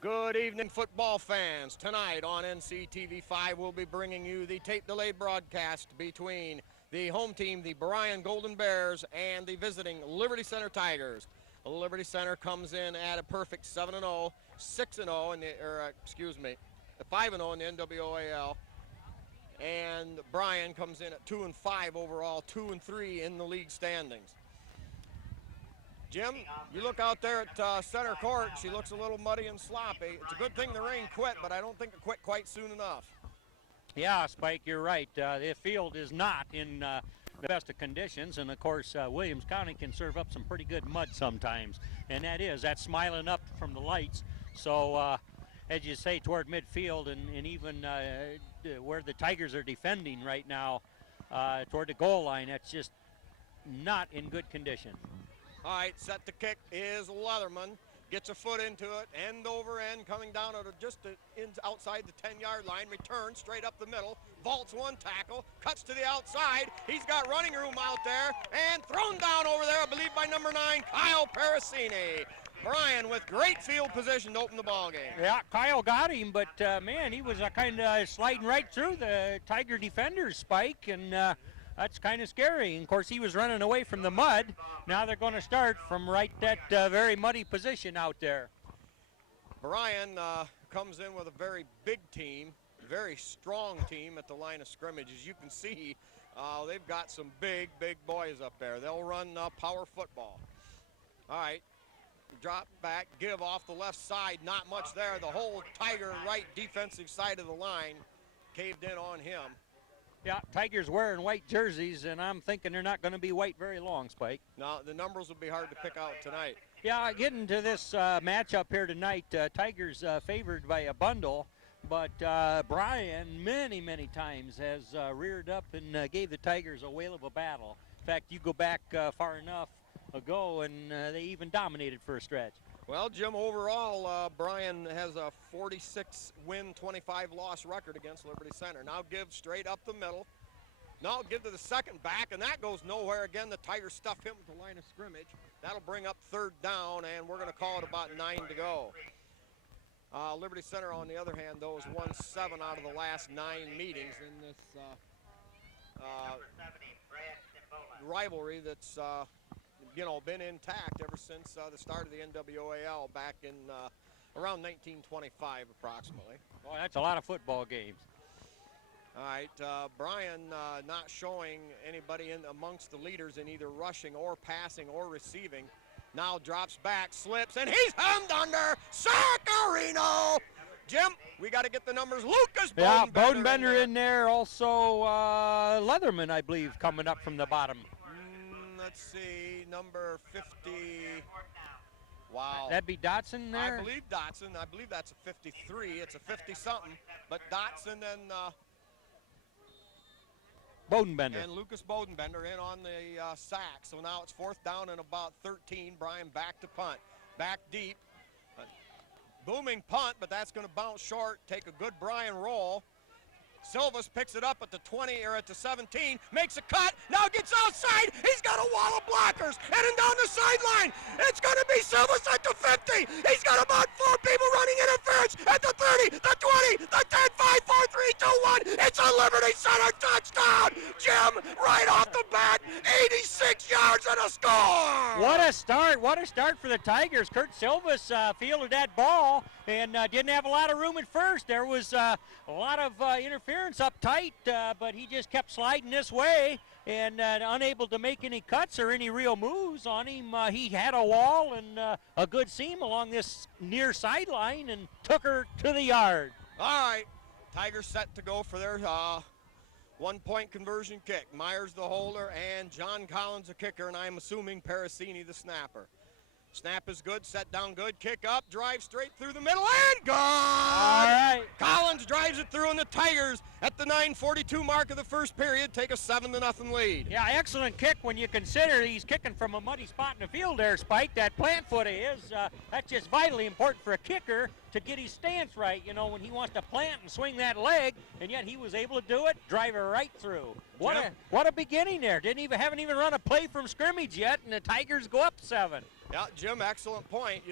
Good evening, football fans. Tonight on NCTV5, we'll be bringing you the tape-delayed broadcast between the home team, the Bryan Golden Bears, and the visiting Liberty Center Tigers. Liberty Center comes in at a perfect 7-0, 6-0 in the, 5-0 in the NWAL. And Bryan comes in at 2-5 overall, 2-3 in the league standings. Jim, you look out there at center court. She looks a little muddy and sloppy. It's a good thing the rain quit, but I don't think it quit quite soon enough. Yeah, Spike, you're right. The field is not in the best of conditions, and of course, Williams County can serve up some pretty good mud sometimes, and that's smiling up from the lights. So, as you say, toward midfield and even where the Tigers are defending right now, toward the goal line, that's just not in good condition. All right, set to kick is Leatherman. Gets a foot into it, end over end, coming down at outside the 10-yard line, returns straight up the middle, vaults one tackle, cuts to the outside. He's got running room out there, and thrown down over there, I believe, by number 9, Kyle Parasini. Bryan with great field position to open the ball game. Yeah, Kyle got him, but, man, he was kind of sliding right through the Tiger defenders, Spike, and that's kind of scary. And of course, he was running away from the mud. Now they're going to start from right that very muddy position out there. Bryan comes in with a very big team, very strong team at the line of scrimmage. As you can see, they've got some big boys up there. They'll run power football. All right, drop back, give off the left side. Not much there. The whole Tiger right defensive side of the line caved in on him. Yeah, Tigers wearing white jerseys, and I'm thinking they're not going to be white very long, Spike. No, the numbers will be hard to pick out tonight. Yeah, getting to this matchup here tonight, Tigers favored by a bundle, but Bryan many times has reared up and gave the Tigers a whale of a battle. In fact, you go back far enough ago, and they even dominated for a stretch. Well, Jim, overall, Bryan has a 46-win, 25-loss record against Liberty Center. Now give straight up the middle. Now give to the second back, and that goes nowhere. Again, the Tigers stuff him with the line of scrimmage. That'll bring up third down, and we're going to call it about 9 to go. Liberty Center, on the other hand, though, has won 7 out of the last 9 meetings in this rivalry that's been intact ever since the start of the NWAL back in around 1925 approximately. Boy, that's a lot of football games. All right, Bryan not showing anybody in amongst the leaders in either rushing or passing or receiving. Now drops back, slips, and he's hemmed under. Sacarino! Jim, we got to get the numbers. Lucas Bodenbender. Yeah, Bodenbender in there. Also Leatherman, I believe, coming up from the bottom. Let's see, number 50. Wow. That'd be Dotson there? I believe Dotson. I believe that's a 53. It's a 50-something. But Dotson and Bodenbender. And Lucas Bodenbender in on the sack. So now it's 4th down and about 13. Bryan back to punt. Back deep. Booming punt, but that's going to bounce short. Take a good Bryan roll. Silvas picks it up at the 20 or at the 17, makes a cut, now gets outside. He's got a wall of blockers heading down the sideline. It's going to be Silvas at the 50. He's got about 4 people running interference at the 30, the 20, the 10, 5, 4, 3, 2, 1. It's a Liberty Center touchdown. Jim, right off the bat, 86 yards and a score. What a start for the Tigers. Kurt Silvas fielded that ball and didn't have a lot of room at first. There was a lot of interference up tight, but he just kept sliding this way and unable to make any cuts or any real moves on him. He had a wall and a good seam along this near sideline and took her to the yard. All right, Tigers set to go for their one-point conversion kick. Myers the holder and John Collins the kicker, and I'm assuming Parasini the snapper. Snap is good, set down good, kick up, drive straight through the middle, and gone! All right. Collins drives it through, and the Tigers at the 9:42 mark of the first period take a 7-0 lead. Yeah, excellent kick when you consider he's kicking from a muddy spot in the field there, Spike. That plant foot of his, that's just vitally important for a kicker to get his stance right, when he wants to plant and swing that leg, and yet he was able to do it, drive it right through. What a beginning there. Haven't even run a play from scrimmage yet, and the Tigers go up 7. Yeah, Jim, excellent point.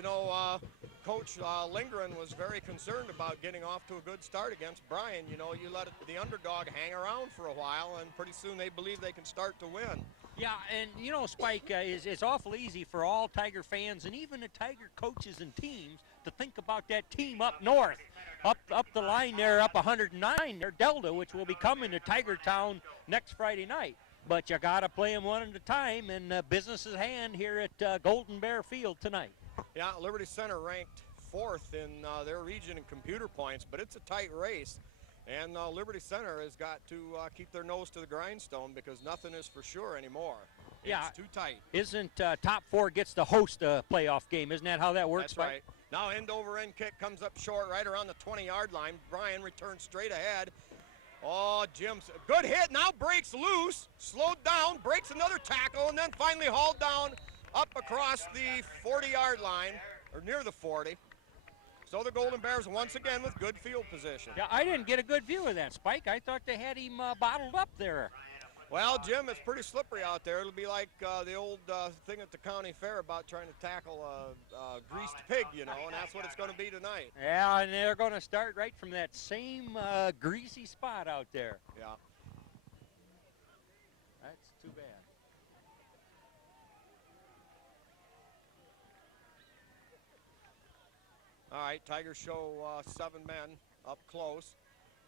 Coach Lindgren was very concerned about getting off to a good start against Bryan. You know, you let the underdog hang around for a while, and pretty soon they believe they can start to win. Yeah, and you know, Spike, it's awful easy for all Tiger fans and even the Tiger coaches and teams to think about that team up north, up the line there, up 109 there, Delta, which will be coming to Tiger Town next Friday night. But you got to play them one at a time, and business is hand here at Golden Bear Field tonight. Yeah, Liberty Center ranked 4th in their region in computer points, but it's a tight race. And Liberty Center has got to keep their nose to the grindstone because nothing is for sure anymore. It's too tight. Isn't top 4 gets to host a playoff game? Isn't that how that works? That's right. Now end-over-end kick comes up short right around the 20-yard line. Bryan returns straight ahead. Oh, Jim's good hit. Now breaks loose, slowed down, breaks another tackle, and then finally hauled down up across the 40-yard line, or near the 40. So the Golden Bears once again with good field position. Yeah, I didn't get a good view of that, Spike. I thought they had him bottled up there. Well, Jim, it's pretty slippery out there. It'll be like the old thing at the county fair about trying to tackle a greased pig, you know, and that's what it's going to be tonight. Yeah, and they're going to start right from that same greasy spot out there. Yeah. That's too bad. All right, Tigers show 7 men up close.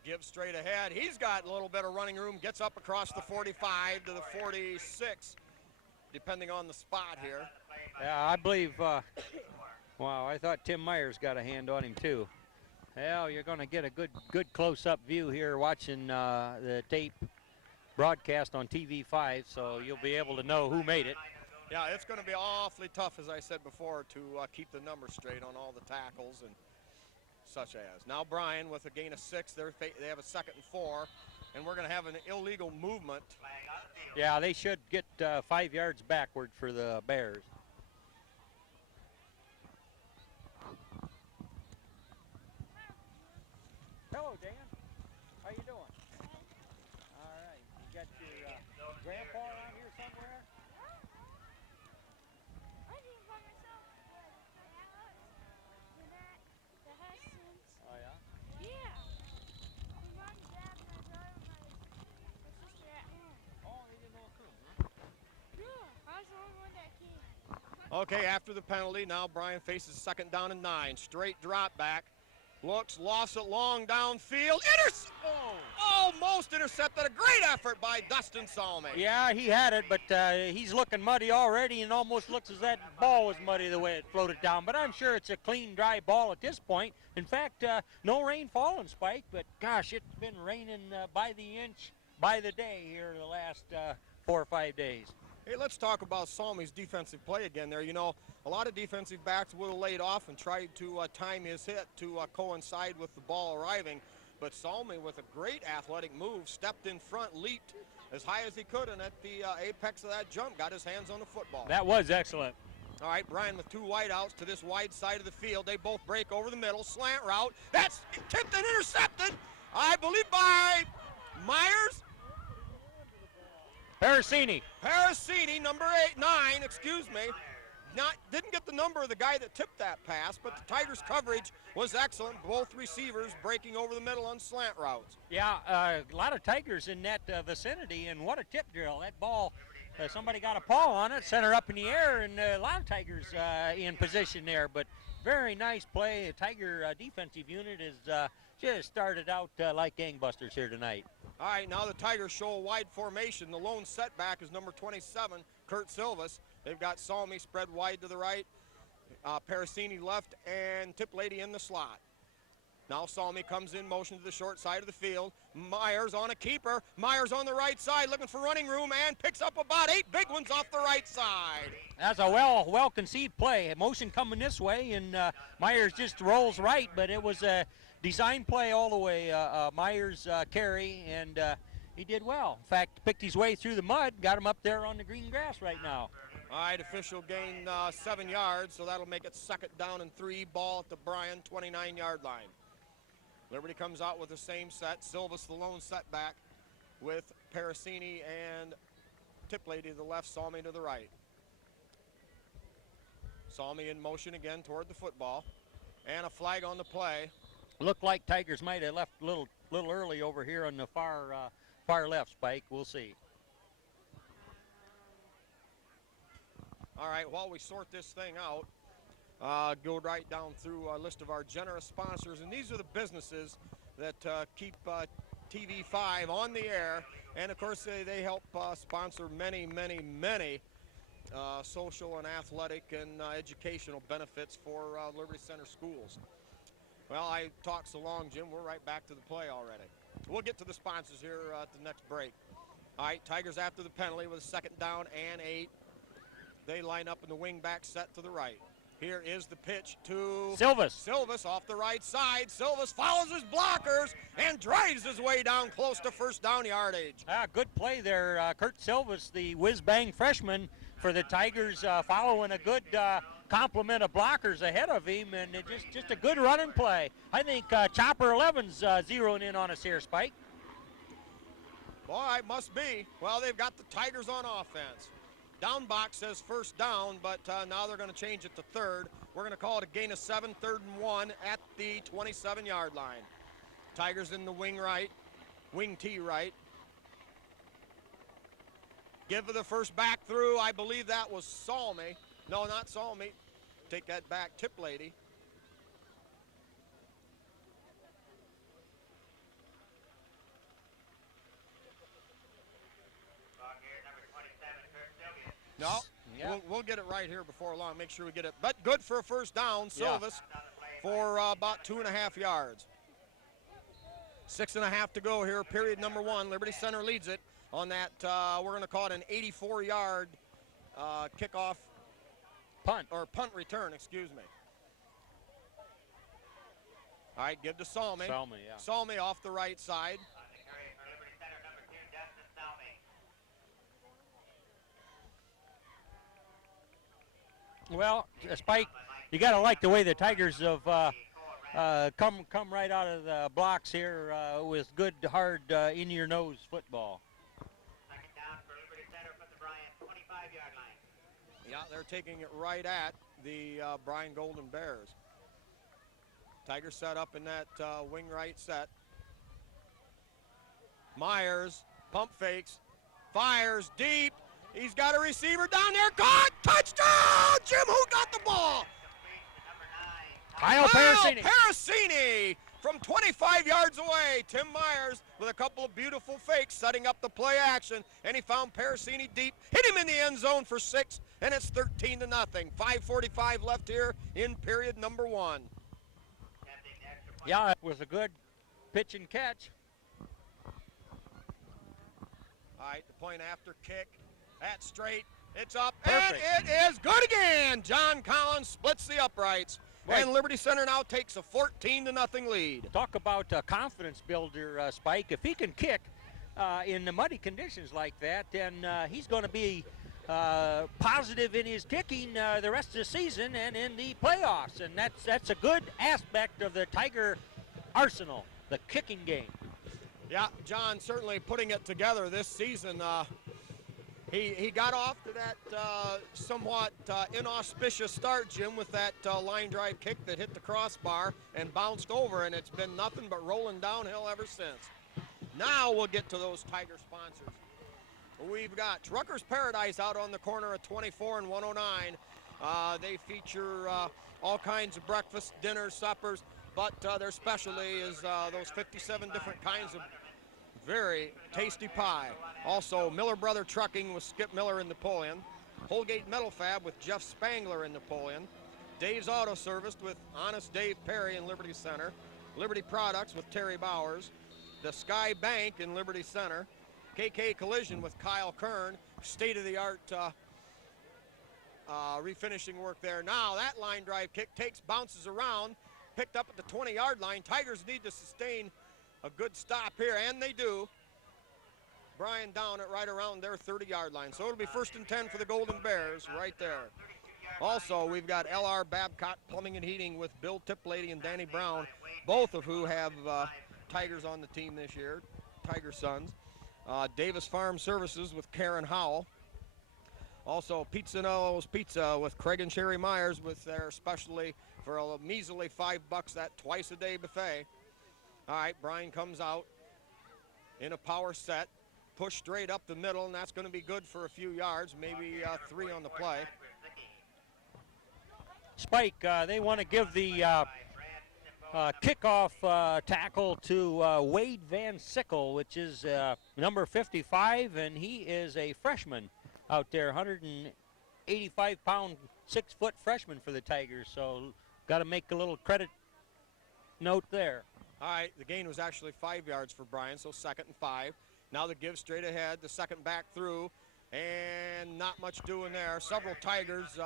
Gives straight ahead. He's got a little bit of running room. Gets up across the 45 to the 46, depending on the spot here. Yeah, I believe, wow, I thought Tim Myers got a hand on him too. Well, you're going to get a good close-up view here watching the tape broadcast on TV5, so you'll be able to know who made it. Yeah, it's going to be awfully tough, as I said before, to keep the numbers straight on all the tackles and such as. Now Bryan with a gain of 6. They have a 2nd and 4, and we're going to have an illegal movement. Yeah, they should get 5 yards backward for the Bears. Hello, Dan. How you doing? All right. You got your grandpa around here somewhere? Oh, yeah? Oh, he didn't know it come, huh? Okay, after the penalty, now Bryan faces 2nd down and 9. Straight drop back. Looks, lost it long downfield. Almost intercepted. A great effort by Dustin Salmi. Yeah, he had it, but he's looking muddy already and almost looks as that ball was muddy the way it floated down. But I'm sure it's a clean, dry ball at this point. In fact, no rain falling, Spike, but gosh, it's been raining by the inch, by the day here the last 4 or 5 days. Hey, let's talk about Salmi's defensive play again there. You know, a lot of defensive backs would have laid off and tried to time his hit to coincide with the ball arriving. But Salmi, with a great athletic move, stepped in front, leaped as high as he could, and at the apex of that jump, got his hands on the football. That was excellent. All right, Bryan with 2 wideouts to this wide side of the field. They both break over the middle. Slant route. That's tipped and intercepted, I believe, by Myers. Parasini, number 9, excuse me. Didn't get the number of the guy that tipped that pass, but the Tigers' coverage was excellent. Both receivers breaking over the middle on slant routes. Yeah, a lot of Tigers in that vicinity, and what a tip drill. That ball, somebody got a paw on it, sent her up in the air, and a lot of Tigers in position there. But very nice play. The Tiger defensive unit has just started out like gangbusters here tonight. All right, now the Tigers show a wide formation. The lone setback is number 27, Kurt Silvas. They've got Salmi spread wide to the right, Parasini left, and Tip Lady in the slot. Now Salmi comes in motion to the short side of the field. Myers on a keeper. Myers on the right side looking for running room and picks up about 8 big ones off the right side. That's a well-conceived play. Motion coming this way, and Myers just rolls right, but it was a design play all the way. Myers carry, and he did well. In fact, picked his way through the mud, got him up there on the green grass right now. All right, official gain 7 yards, so that'll make it 2nd down and 3. Ball at the Bryan 29-yard line. Liberty comes out with the same set. Silvas the lone setback with Parasini and Tip Lady to the left, Salmi to the right. Salmi in motion again toward the football. And a flag on the play. Looked like Tigers might have left a little early over here on the far left, Spike. We'll see. All right, while we sort this thing out, go right down through a list of our generous sponsors. And these are the businesses that keep TV5 on the air. And, of course, they help sponsor many, many, many social and athletic and educational benefits for Liberty Center schools. Well, I talked so long, Jim. We're right back to the play already. We'll get to the sponsors here at the next break. All right, Tigers after the penalty with a 2nd down and 8. They line up in the wing back set to the right. Here is the pitch to Silvas. Silvas off the right side. Silvas follows his blockers and drives his way down close to first down yardage. Good play there. Kurt Silvas, the whiz-bang freshman for the Tigers, following a good complement of blockers ahead of him, and it just a good running play. I think Chopper 11's zeroing in on us here, Spike. Boy, it must be. Well, they've got the Tigers on offense. Down box says first down, but now they're going to change it to 3rd. We're going to call it a gain of 7, 3rd and 1 at the 27-yard line. Tigers in the wing T right. Give the first back through. I believe that was Salmi. No, not Salmi. Take that back, Tip Lady. No, yeah. we'll get it right here before long. Make sure we get it. But good for a first down. Silvas for about 2.5 yards. 6.5 to go here, period number 1. Liberty Center leads it on that, we're going to call it an 84-yard kickoff. Punt. Or punt return, excuse me. All right, give to Salmi. Salmi, yeah. Salmi off the right side. Well, Spike, you got to like the way the Tigers have come right out of the blocks here with good, hard, in-your-nose football. 2nd down for Liberty Center from the Bryan 25-yard line. Yeah, they're taking it right at the Bryan Golden Bears. Tigers set up in that wing right set. Myers, pump fakes, fires deep. He's got a receiver down there, caught, touchdown! Jim, who got the ball? Kyle Parasini from 25 yards away. Tim Myers with a couple of beautiful fakes setting up the play action, and he found Parasini deep, hit him in the end zone for 6, and it's 13-0. 5:45 left here in period number 1. Yeah, it was a good pitch and catch. All right, the point after kick. That's straight. It's up. Perfect. And it is good again. John Collins splits the uprights. Right. And Liberty Center now takes a 14-0 lead. Talk about a confidence builder, Spike. If he can kick in the muddy conditions like that, then he's going to be positive in his kicking the rest of the season and in the playoffs. And that's a good aspect of the Tiger arsenal, the kicking game. Yeah, John certainly putting it together this season. He got off to that somewhat inauspicious start, Jim, with that line drive kick that hit the crossbar and bounced over, and it's been nothing but rolling downhill ever since. Now we'll get to those Tiger sponsors. We've got Trucker's Paradise out on the corner of 24 and 109. They feature all kinds of breakfast, dinners, suppers, but their specialty is those 57 different kinds of very tasty pie. Also, Miller Brother Trucking with Skip Miller in Napoleon. Holgate Metal Fab with Jeff Spangler in Napoleon. Dave's Auto Service with Honest Dave Perry in Liberty Center. Liberty Products with Terry Bowers. The Sky Bank in Liberty Center. KK Collision with Kyle Kern. State-of-the-art refinishing work there. Now that line drive kick bounces around, picked up at the 20-yard line. Tigers need to sustain a good stop here, and they do. Bryan down at right around their 30-yard line. So it'll be 1st and 10 for the Golden Bears right there. Also, we've got L.R. Babcock Plumbing and Heating with Bill Tiplady and Danny Brown, both of who have Tigers on the team this year, Tiger Sons. Davis Farm Services with Karen Howell. Also, Pizzanello's Pizza with Craig and Sherry Myers with their specialty for a measly $5, that twice-a-day buffet. All right, Bryan comes out in a power set, push straight up the middle, and that's going to be good for a few yards, maybe 3 on the play. Spike, they want to give the kickoff tackle to Wade Van Sickle, which is number 55, and he is a freshman out there, 185-pound, 6-foot freshman for the Tigers. So got to make a little credit note there. All right, the gain was actually 5 yards for Bryan, so 2nd and 5. Now the give straight ahead, the second back through, and not much doing there. Several Tigers,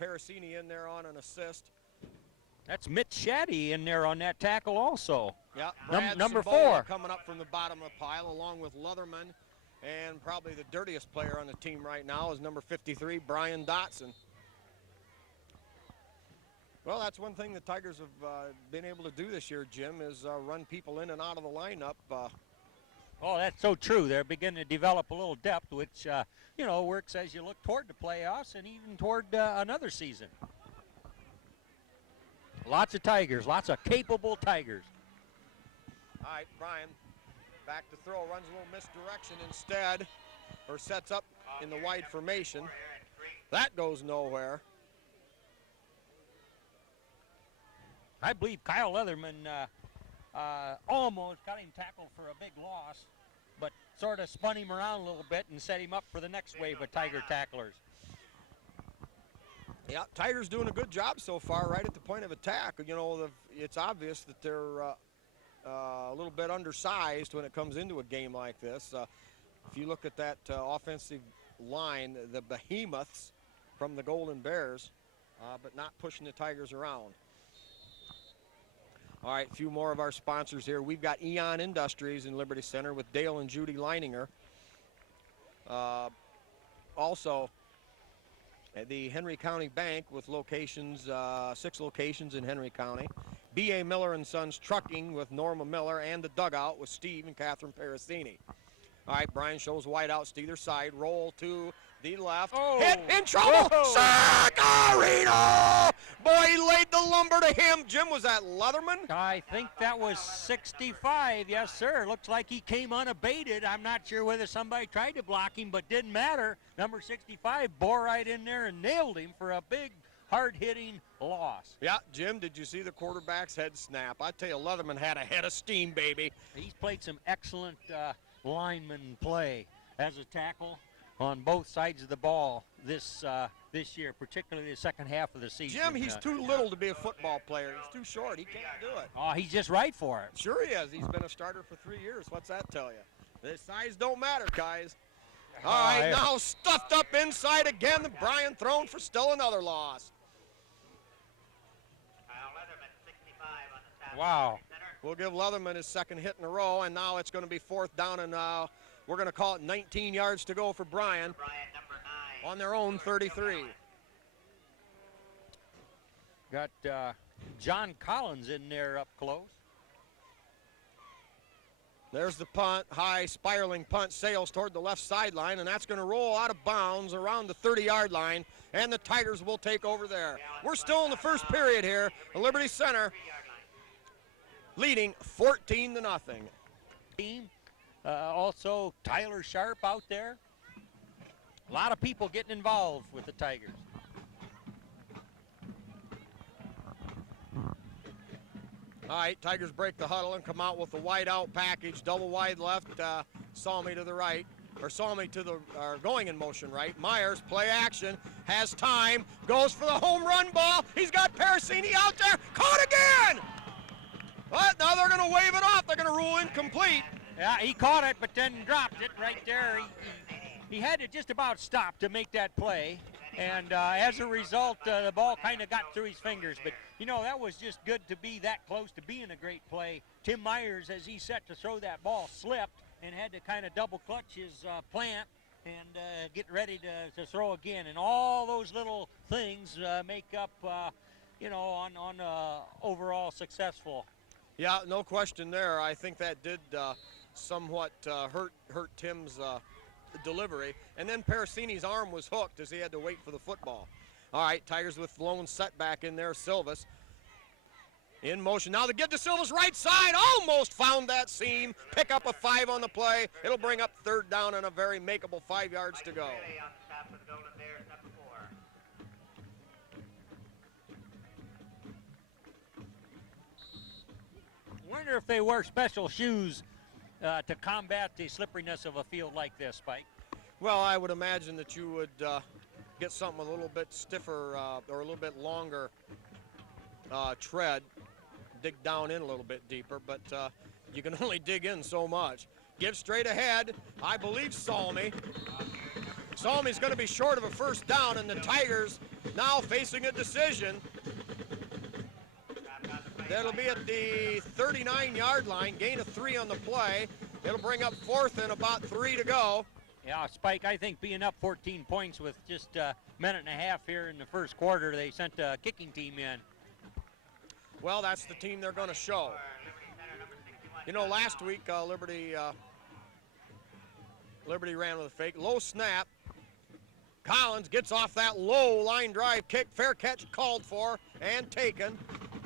Parasini in there on an assist. That's Mitch Shaddy in there on that tackle also. Yeah, Number Cibola 4. coming up from the bottom of the pile along with Leatherman, and probably the dirtiest player on the team right now is number 53, Bryan Dotson. Well, that's one thing the Tigers have been able to do this year, Jim, is run people in and out of the lineup. Oh, that's so true. They're beginning to develop a little depth, which, works as you look toward the playoffs and even toward another season. Lots of Tigers, lots of capable Tigers. All right, Bryan back to throw, runs a little misdirection instead, or sets up in the wide formation. That goes nowhere. I believe Kyle Leatherman almost got him tackled for a big loss, but sort of spun him around a little bit and set him up for the next wave of Tiger tacklers. Yeah, Tigers doing a good job so far right at the point of attack. You know, it's obvious that they're a little bit undersized when it comes into a game like this. If you look at that offensive line, the behemoths from the Golden Bears, but not pushing the Tigers around. All right, a few more of our sponsors here. We've got Eon Industries in Liberty Center with Dale and Judy Leininger. Also, at the Henry County Bank with locations, 6 locations in Henry County. B.A. Miller and Sons Trucking with Norma Miller, and the Dugout with Steve and Catherine Parasini. All right, Bryan shows wide outs to either side. Roll to the left. Oh. Hit in trouble. Sacarino! Boy, he laid the lumber to him. Jim, was that Leatherman? I think that was 65. Yes, sir. Looks like he came unabated. I'm not sure whether somebody tried to block him, but didn't matter. Number 65 bore right in there and nailed him for a big, hard-hitting loss. Yeah, Jim, did you see the quarterback's head snap? I tell you, Leatherman had a head of steam, baby. He's played some excellent lineman play as a tackle on both sides of the ball this year, particularly the second half of the season. Jim, he's too little to be a football player. He's too short. He can't do it. Oh, he's just right for it. Sure he is. He's been a starter for 3 years. What's that tell you? The size don't matter, guys. All right, now stuffed up inside again. The Bryan thrown for still another loss. Wow. We'll give Leatherman his second hit in a row, and now it's going to be 4th down, and we're going to call it 19 yards to go for Bryan on their own 33. Got John Collins in there up close. There's the punt, high spiraling punt, sails toward the left sideline, and that's going to roll out of bounds around the 30-yard line, and the Tigers will take over there. We're still in the first period here at Liberty Center, leading 14-0. Team, also Tyler Sharp out there. A lot of people getting involved with the Tigers. All right, Tigers break the huddle and come out with the wide out package, double wide left, Salmi to the right, or Salmi to the, going in motion right. Myers, play action, has time, goes for the home run ball. He's got Parasini out there, caught again! But now they're going to wave it off. They're going to rule incomplete. Yeah, he caught it, but then dropped it right there. He had to just about stop to make that play. And as a result, the ball kind of got through his fingers. But, you know, that was just good to be that close to being a great play. Tim Myers, as he set to throw that ball, slipped and had to kind of double clutch his plant and get ready to throw again. And all those little things make up, on overall successful. Yeah, no question there. I think that did somewhat hurt Tim's delivery. And then Parasini's arm was hooked as he had to wait for the football. All right, Tigers with lone setback in there. Silvas in motion. Now they get to Silvas' right side. Almost found that seam. Pick up a 5 on the play. It'll bring up third down and a very makeable 5 yards to go. Wonder if they wear special shoes to combat the slipperiness of a field like this, Spike. Well, I would imagine that you would get something a little bit stiffer or a little bit longer tread, dig down in a little bit deeper, but you can only dig in so much. Give straight ahead, I believe Salmi. Salmi's going to be short of a first down, and the Tigers now facing a decision. That'll be at the 39-yard line, gain of 3 on the play. It'll bring up 4th and about 3 to go. Yeah, Spike, I think being up 14 points with just a minute and a half here in the first quarter, they sent a kicking team in. Well, that's the team they're going to show. You know, last week Liberty ran with a fake. Low snap. Collins gets off that low line drive kick. Fair catch called for and taken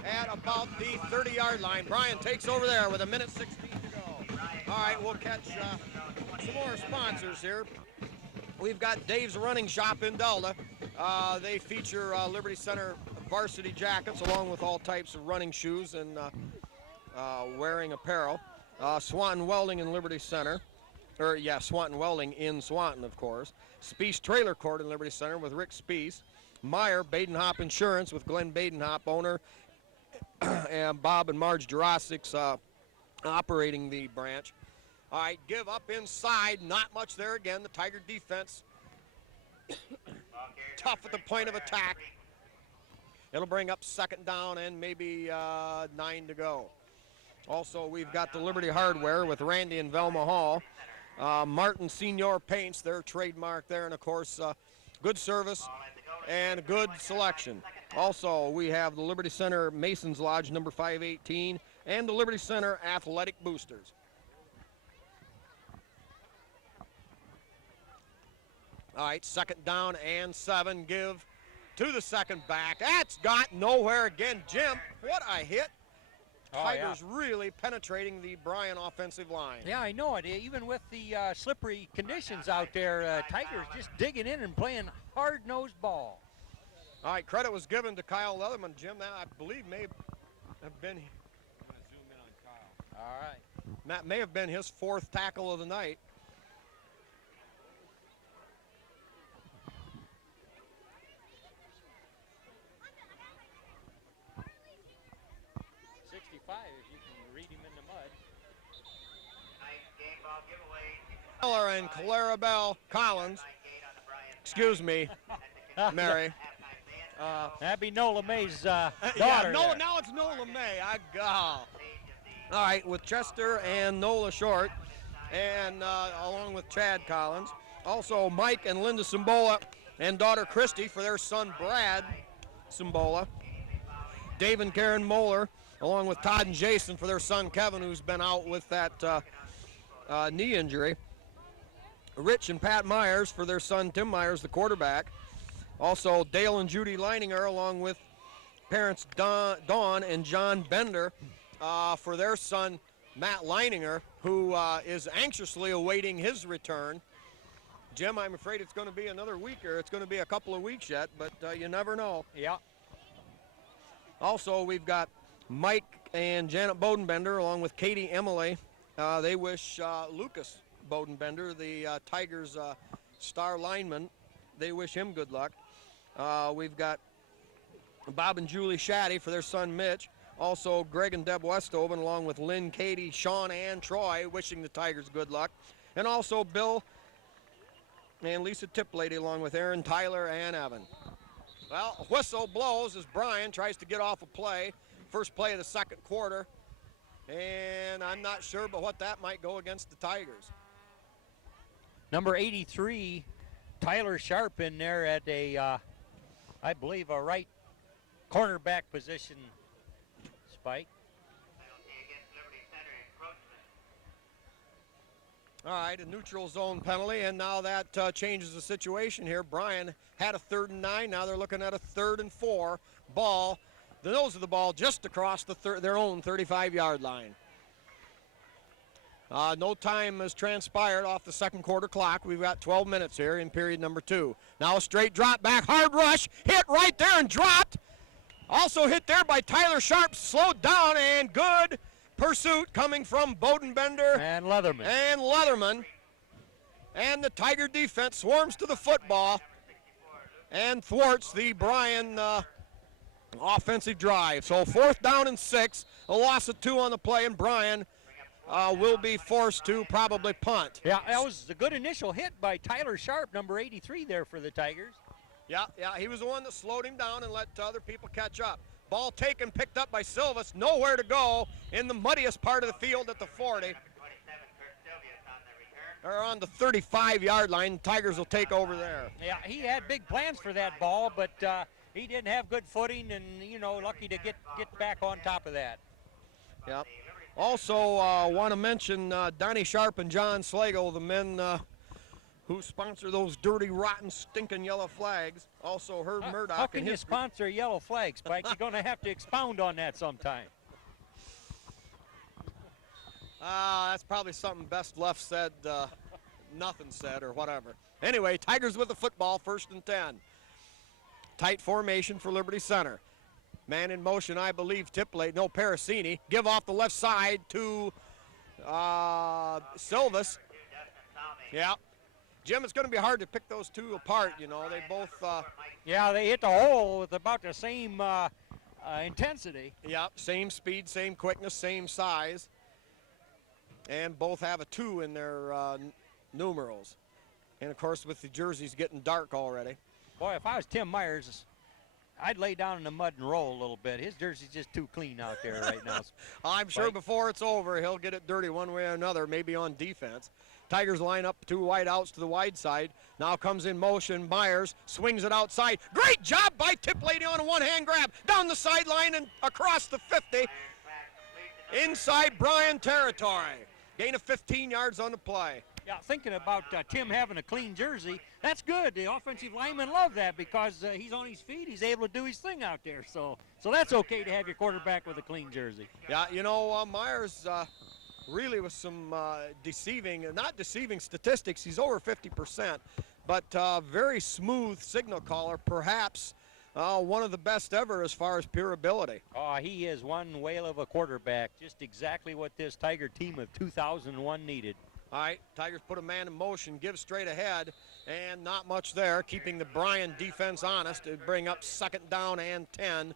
at about the 30-yard line. Bryan takes over there with a minute 16 to go. All right, we'll catch some more sponsors here. We've got Dave's Running Shop in Delta. They feature Liberty Center varsity jackets along with all types of running shoes and wearing apparel. Swanton Welding in Liberty Center. Swanton Welding in Swanton, of course. Speece Trailer Court in Liberty Center with Rick Speece. Meyer Badenhop Insurance with Glenn Badenhop, owner, and Bob and Marge Jurasic's operating the branch. All right, give up inside. Not much there again. The Tiger defense tough at the point of attack. It'll bring up second down and maybe 9 to go. Also, we've got the Liberty Hardware with Randy and Velma Hall. Martin Senior Paints, their trademark there, and of course, good service and good selection. Also, we have the Liberty Center Masons Lodge number 518 and the Liberty Center Athletic Boosters. All right, second down and 7. Give to the second back. That's got nowhere again. Jim, what a hit. Tigers really penetrating the Bryan offensive line. Yeah, I know it. Even with the slippery conditions out there, Tigers just digging in and playing hard-nosed ball. All right, credit was given to Kyle Leatherman. Jim, that I believe may have been. I'm gonna zoom in on Kyle. All right. That may have been his 4th tackle of the night. If you can read him in the mud. Miller and Clarabelle Collins. Excuse me, Mary. That'd be Nola May's daughter. Now it's Nola May. All right, with Chester and Nola Short, and along with Chad Collins. Also, Mike and Linda Simbola and daughter Christy for their son Brad Simbola. Dave and Karen Moeller, along with Todd and Jason for their son Kevin, who's been out with that knee injury. Rich and Pat Myers for their son Tim Myers, the quarterback. Also Dale and Judy Leininger, along with parents Dawn and John Bender for their son Matt Leininger, who is anxiously awaiting his return. Jim, I'm afraid it's going to be another week, or it's going to be a couple of weeks yet, but you never know. Yeah. Also, we've got Mike and Janet Bodenbender, along with Katie Emily. They wish Lucas Bodenbender, the Tigers star lineman, they wish him good luck. We've got Bob and Julie Shaddy for their son Mitch. Also, Greg and Deb Westoven, along with Lynn, Katie, Sean, and Troy, wishing the Tigers good luck. And also Bill and Lisa Tiplady, along with Aaron, Tyler, and Evan. Well, a whistle blows as Bryan tries to get off a play. First play of the second quarter. And I'm not sure but what that might go against the Tigers. Number 83, Tyler Sharp in there at a, I believe, a right cornerback position, Spike. All right, a neutral zone penalty, and now that changes the situation here. Bryan had a 3rd and 9. Now they're looking at a 3rd and 4. Ball, the nose of the ball just across their own 35-yard line. No time has transpired off the second quarter clock. We've got 12 minutes here in period number 2. Now a straight drop back, hard rush, hit right there and dropped. Also hit there by Tyler Sharp, slowed down, and good pursuit coming from Bodenbender And Leatherman. And the Tiger defense swarms to the football and thwarts the Bryan offensive drive. So 4th down and 6, a loss of 2 on the play, and Bryan will be forced to probably punt. Yeah, that was a good initial hit by Tyler Sharp, number 83 there for the Tigers. Yeah, he was the one that slowed him down and let other people catch up. Ball taken, picked up by Silvas, nowhere to go in the muddiest part of the field at the 40. Or on the 35-yard line, Tigers will take over there. Yeah, he had big plans for that ball, but he didn't have good footing, and, you know, lucky to get back on top of that. Yep. Also, want to mention Donnie Sharp and John Slagle, the men who sponsor those dirty, rotten, stinking yellow flags. Also, Herb Murdoch. How can you sponsor a yellow flag, Spike? You're going to have to expound on that sometime. That's probably something best left said, nothing said, or whatever. Anyway, Tigers with the football, 1st and 10. Tight formation for Liberty Center. Man in motion, I believe, Tipley, no, Parasini. Give off the left side to Silvas. Yeah. Jim, it's going to be hard to pick those two apart, you know. They both... yeah, they hit the hole with about the same intensity. Yeah, same speed, same quickness, same size. And both have a 2 in their numerals. And, of course, with the jerseys getting dark already. Boy, if I was Tim Myers, I'd lay down in the mud and roll a little bit. His jersey's just too clean out there right now. I'm sure before it's over, he'll get it dirty one way or another, maybe on defense. Tigers line up 2 wide outs to the wide side. Now comes in motion. Myers swings it outside. Great job by Tiplady on a one-hand grab. Down the sideline and across the 50. Inside Bryan territory. Gain of 15 yards on the play. Yeah, thinking about Tim having a clean jersey, that's good. The offensive linemen love that because he's on his feet. He's able to do his thing out there. So that's okay to have your quarterback with a clean jersey. Yeah, you know, Myers really with some not deceiving statistics. He's over 50%, but very smooth signal caller, perhaps one of the best ever as far as pure ability. Oh, he is one whale of a quarterback. Just exactly what this Tiger team of 2001 needed. All right, Tigers put a man in motion, give straight ahead, and not much there, keeping the Bryan defense honest to bring up 2nd down and 10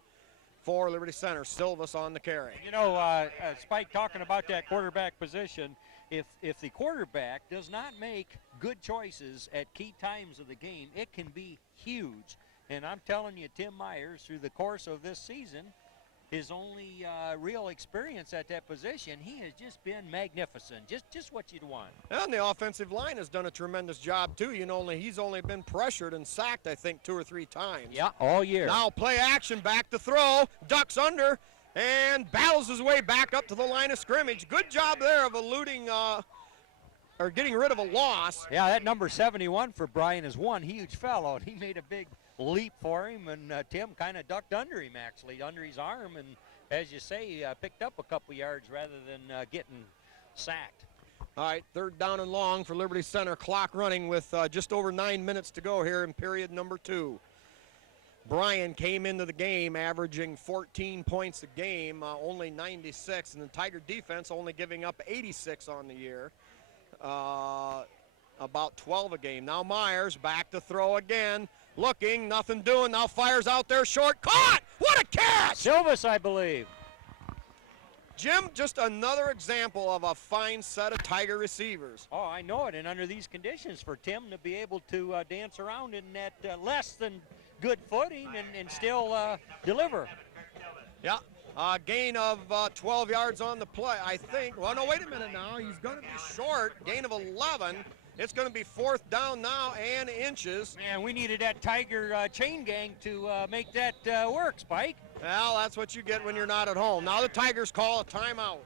for Liberty Center. Silvas on the carry. You know, Spike, talking about that quarterback position, if the quarterback does not make good choices at key times of the game, it can be huge. And I'm telling you, Tim Myers, through the course of this season, his only real experience at that position, he has just been magnificent, just what you'd want. And the offensive line has done a tremendous job, too. You know, he's only been pressured and sacked, I think, 2 or 3 times. Yeah, all year. Now play action, back to throw, ducks under, and battles his way back up to the line of scrimmage. Good job there of eluding or getting rid of a loss. Yeah, that number 71 for Bryan is one huge fellow. He made a big leap for him, and Tim kind of ducked under him, actually, under his arm, and as you say, picked up a couple yards rather than getting sacked. All right, 3rd down and long for Liberty Center. Clock running with just over 9 minutes to go here in period number 2. Bryan came into the game averaging 14 points a game, only 96, and the Tiger defense only giving up 86 on the year. About 12 a game. Now Myers back to throw again. Looking, nothing doing. Now fires out there short. Caught! What a catch! Silvas, I believe. Jim, just another example of a fine set of Tiger receivers. Oh, I know it. And under these conditions, for Tim to be able to dance around in that less than good footing and still deliver. Yeah. Gain of 12 yards on the play, I think. Well, no, wait a minute now. He's going to be short. Gain of 11. It's going to be 4th down now and inches. Man, we needed that Tiger chain gang to make that work, Spike. Well, that's what you get when you're not at home. Now the Tigers call a timeout.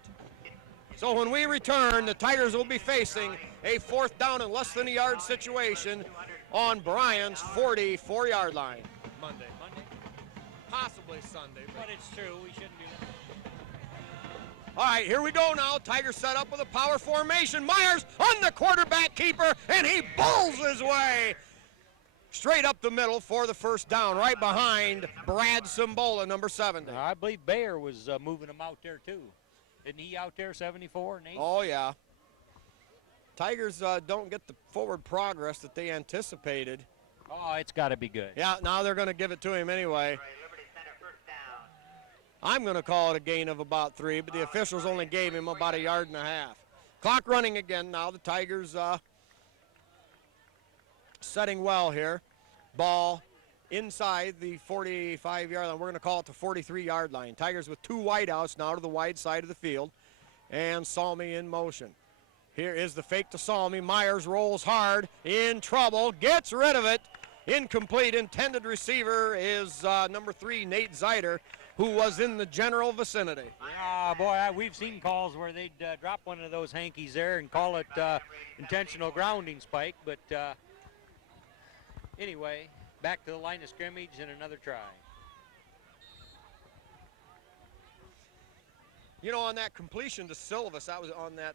So when we return, the Tigers will be facing a 4th down and less than a yard situation on Bryan's 44-yard line. Monday. Possibly Sunday. But it's true. We shouldn't do that. All right, here we go now. Tigers set up with a power formation. Myers on the quarterback keeper, and he bowls his way straight up the middle for the 1st down, right behind Brad Cimbola, number 70. I believe Bayer was moving him out there, too. Isn't he out there, 74 and 8? Oh, yeah. Tigers don't get the forward progress that they anticipated. Oh, it's got to be good. Yeah, now they're going to give it to him anyway. I'm going to call it a gain of about 3, but the officials only gave him about a yard and a half. Clock running again now. The Tigers setting well here. Ball inside the 45-yard line. We're going to call it the 43-yard line. Tigers with 2 wideouts now to the wide side of the field. And Salmi in motion. Here is the fake to Salmi. Myers rolls hard, in trouble, gets rid of it. Incomplete. Intended receiver is number 3, Nate Zeider, who was in the general vicinity. Ah, boy, we've seen calls where they'd drop one of those hankies there and call it intentional grounding, Spike. But anyway, back to the line of scrimmage and another try. You know, on that completion to Silvas, that was on that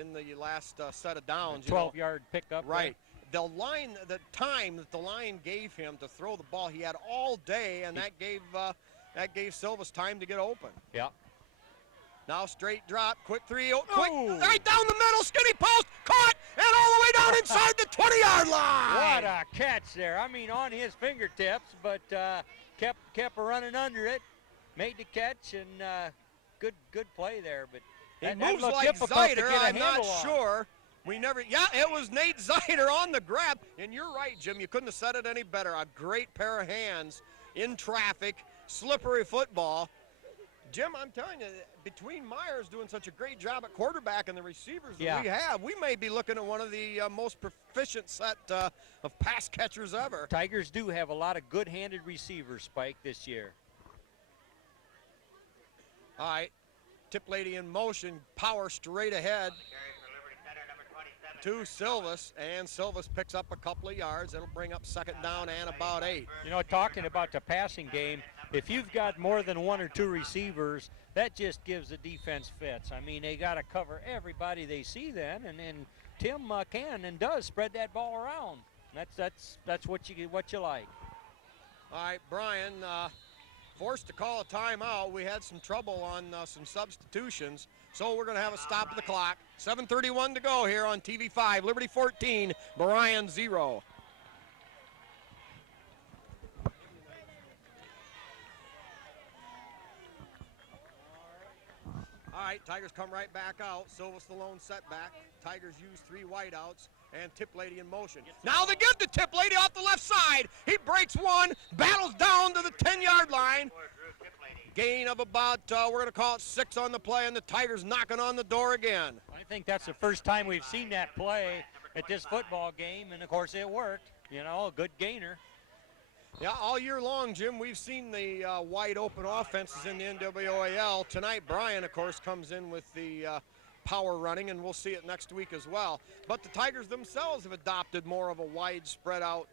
in the last set of downs. 12-yard pickup. Right. The time that the line gave him to throw the ball, he had all day, and that gave Silvas time to get open. Yeah. Now straight drop, quick three, quick, right down the middle, skinny post, caught, and all the way down inside the 20-yard line. What a catch there! I mean, on his fingertips, but kept running under it, made the catch, and good play there. But it moves like Zeider. I'm not sure. It was Nate Zeider on the grab. And you're right, Jim. You couldn't have said it any better. A great pair of hands in traffic, slippery football. Jim, I'm telling you, between Myers doing such a great job at quarterback and the receivers that we have, we may be looking at one of the most proficient set of pass catchers ever. Tigers do have a lot of good-handed receivers, Spike, this year. All right. Tip lady in motion, power straight ahead to Silvas, and Silvas picks up a couple of yards. It'll bring up 2nd down and about 8. You know, talking about the passing game, if you've got more than 1 or 2 receivers, that just gives the defense fits. I mean, they got to cover everybody they see then, and Tim can and does spread that ball around. That's what you like. All right, Bryan forced to call a timeout. We had some trouble on some substitutions, so we're going to have a stop of the clock. 7:31 to go here on TV5. Liberty 14, Bryan 0. All right, Tigers come right back out. Silvas the lone setback. Tigers use 3 wideouts. And Tip Lady in motion. Now they give to Tip Lady off the left side. He breaks one, battles down to the 10-yard line. Gain of about, we're going to call it 6 on the play, and the Tigers knocking on the door again. I think that's the first time we've seen that play at this football game, and of course it worked. You know, a good gainer. Yeah, all year long, Jim, we've seen the wide open offenses in the NWAL. Tonight, Bryan, of course, comes in with the power running, and we'll see it next week as well. But the Tigers themselves have adopted more of a wide spread out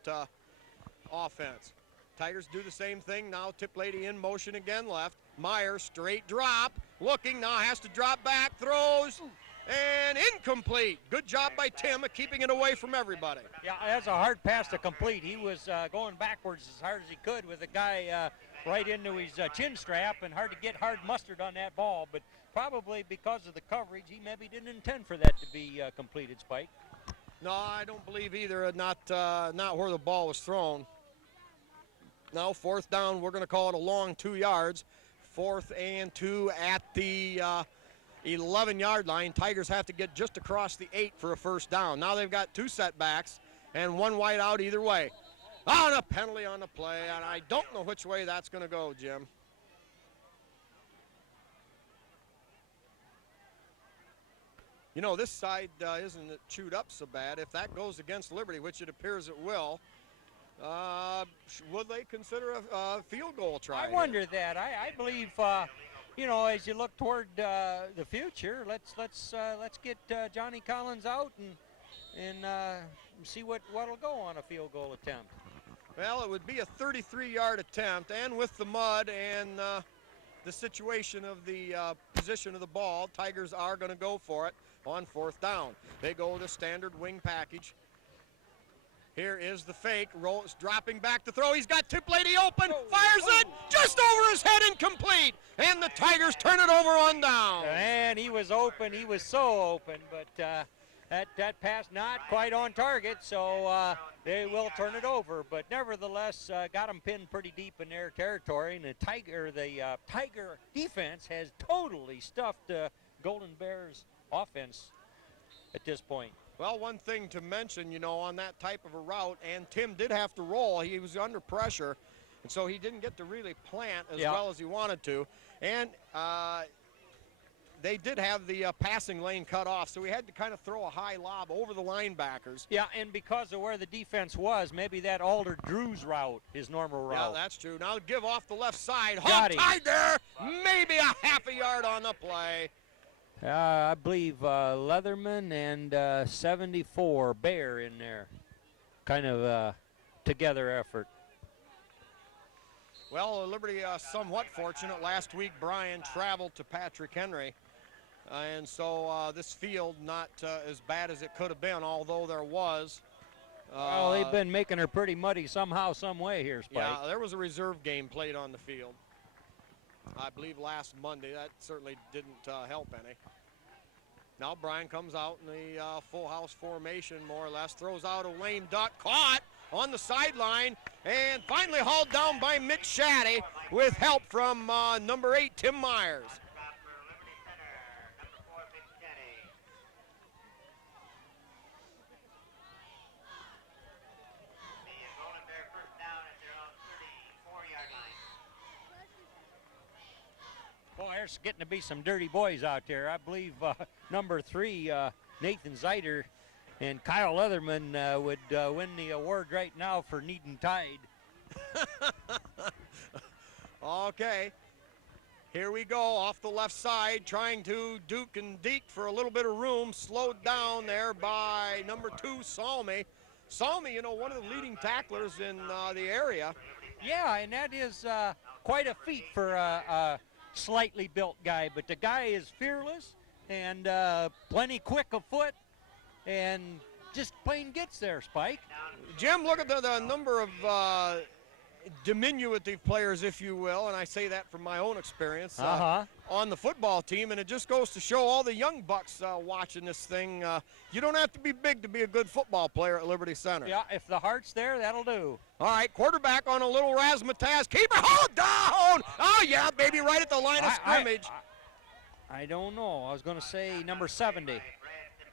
offense. Tigers do the same thing now. Tip Lady in motion again left. Myers straight drop, looking now, has to drop back, throws, and incomplete. Good job by Tim of keeping it away from everybody. Yeah, that's a hard pass to complete. He was going backwards as hard as he could with a guy right into his chin strap, and hard to get hard mustard on that ball, but probably because of the coverage, he maybe didn't intend for that to be completed, Spike. No, I don't believe either. Not where the ball was thrown. Now 4th down, we're going to call it a long 2 yards. 4th and 2 at the 11-yard line. Tigers have to get just across the 8 for a 1st down. Now they've got 2 setbacks and 1 wide out either way. On a penalty on the play, and I don't know which way that's going to go, Jim. You know, this side isn't chewed up so bad. If that goes against Liberty, which it appears it will, would they consider a field goal try? I wonder that. I believe you know, as you look toward the future, let's get Johnny Collins out and see what'll go on a field goal attempt. Well, it would be a 33-yard attempt, and with the mud and the situation of the position of the ball, Tigers are going to go for it on 4th down. They go the standard wing package. Here is the fake. Rolls, dropping back to throw. He's got Tiplady open. Fires it just over his head, incomplete. And the Tigers turn it over on down. And he was open. He was so open, but that pass not quite on target, so they will turn it over. But nevertheless, got them pinned pretty deep in their territory, and the Tiger defense has totally stuffed the Golden Bears offense at this point. Well, one thing to mention, you know, on that type of a route, and Tim did have to roll. He was under pressure, and so he didn't get to really plant as well as he wanted to. And they did have the passing lane cut off, so he had to kind of throw a high lob over the linebackers. Yeah, and because of where the defense was, maybe that altered Drew's route, his normal route. Yeah, that's true. Now give off the left side. Got Hog tied there. Maybe a half a yard on the play. I believe Leatherman and 74 Bear in there. Kind of together effort. Well, Liberty somewhat fortunate. Last week, Bryan traveled to Patrick Henry. And so this field not as bad as it could have been, although there was. Well, they've been making her pretty muddy somehow, some way here, Spike. Yeah, there was a reserve game played on the field. I believe last Monday. That certainly didn't help any. Now Bryan comes out in the full house formation, more or less. Throws out a lame duck, caught on the sideline, and finally hauled down by Mitch Shaddy with help from number 8, Tim Myers. Boy, there's getting to be some dirty boys out there. I believe number 3, Nathan Zeiter, and Kyle Leatherman would win the award right now for needing tide. Okay, here we go off the left side, trying to duke and deke for a little bit of room. Slowed down there by number 2, Salmi. Salmi, you know, one of the leading tacklers in the area. Yeah, and that is quite a feat for a slightly built guy, but the guy is fearless and plenty quick of foot and just plain gets there, Spike. Jim, look at the number of diminutive players, if you will, and I say that from my own experience on the football team, and it just goes to show all the young bucks watching this thing. You don't have to be big to be a good football player at Liberty Center. Yeah, if the heart's there, that'll do. All right, quarterback on a little razzmatazz. Keeper, hold down! Oh, yeah, baby, right at the line of scrimmage. I don't know. I was going to say number 70.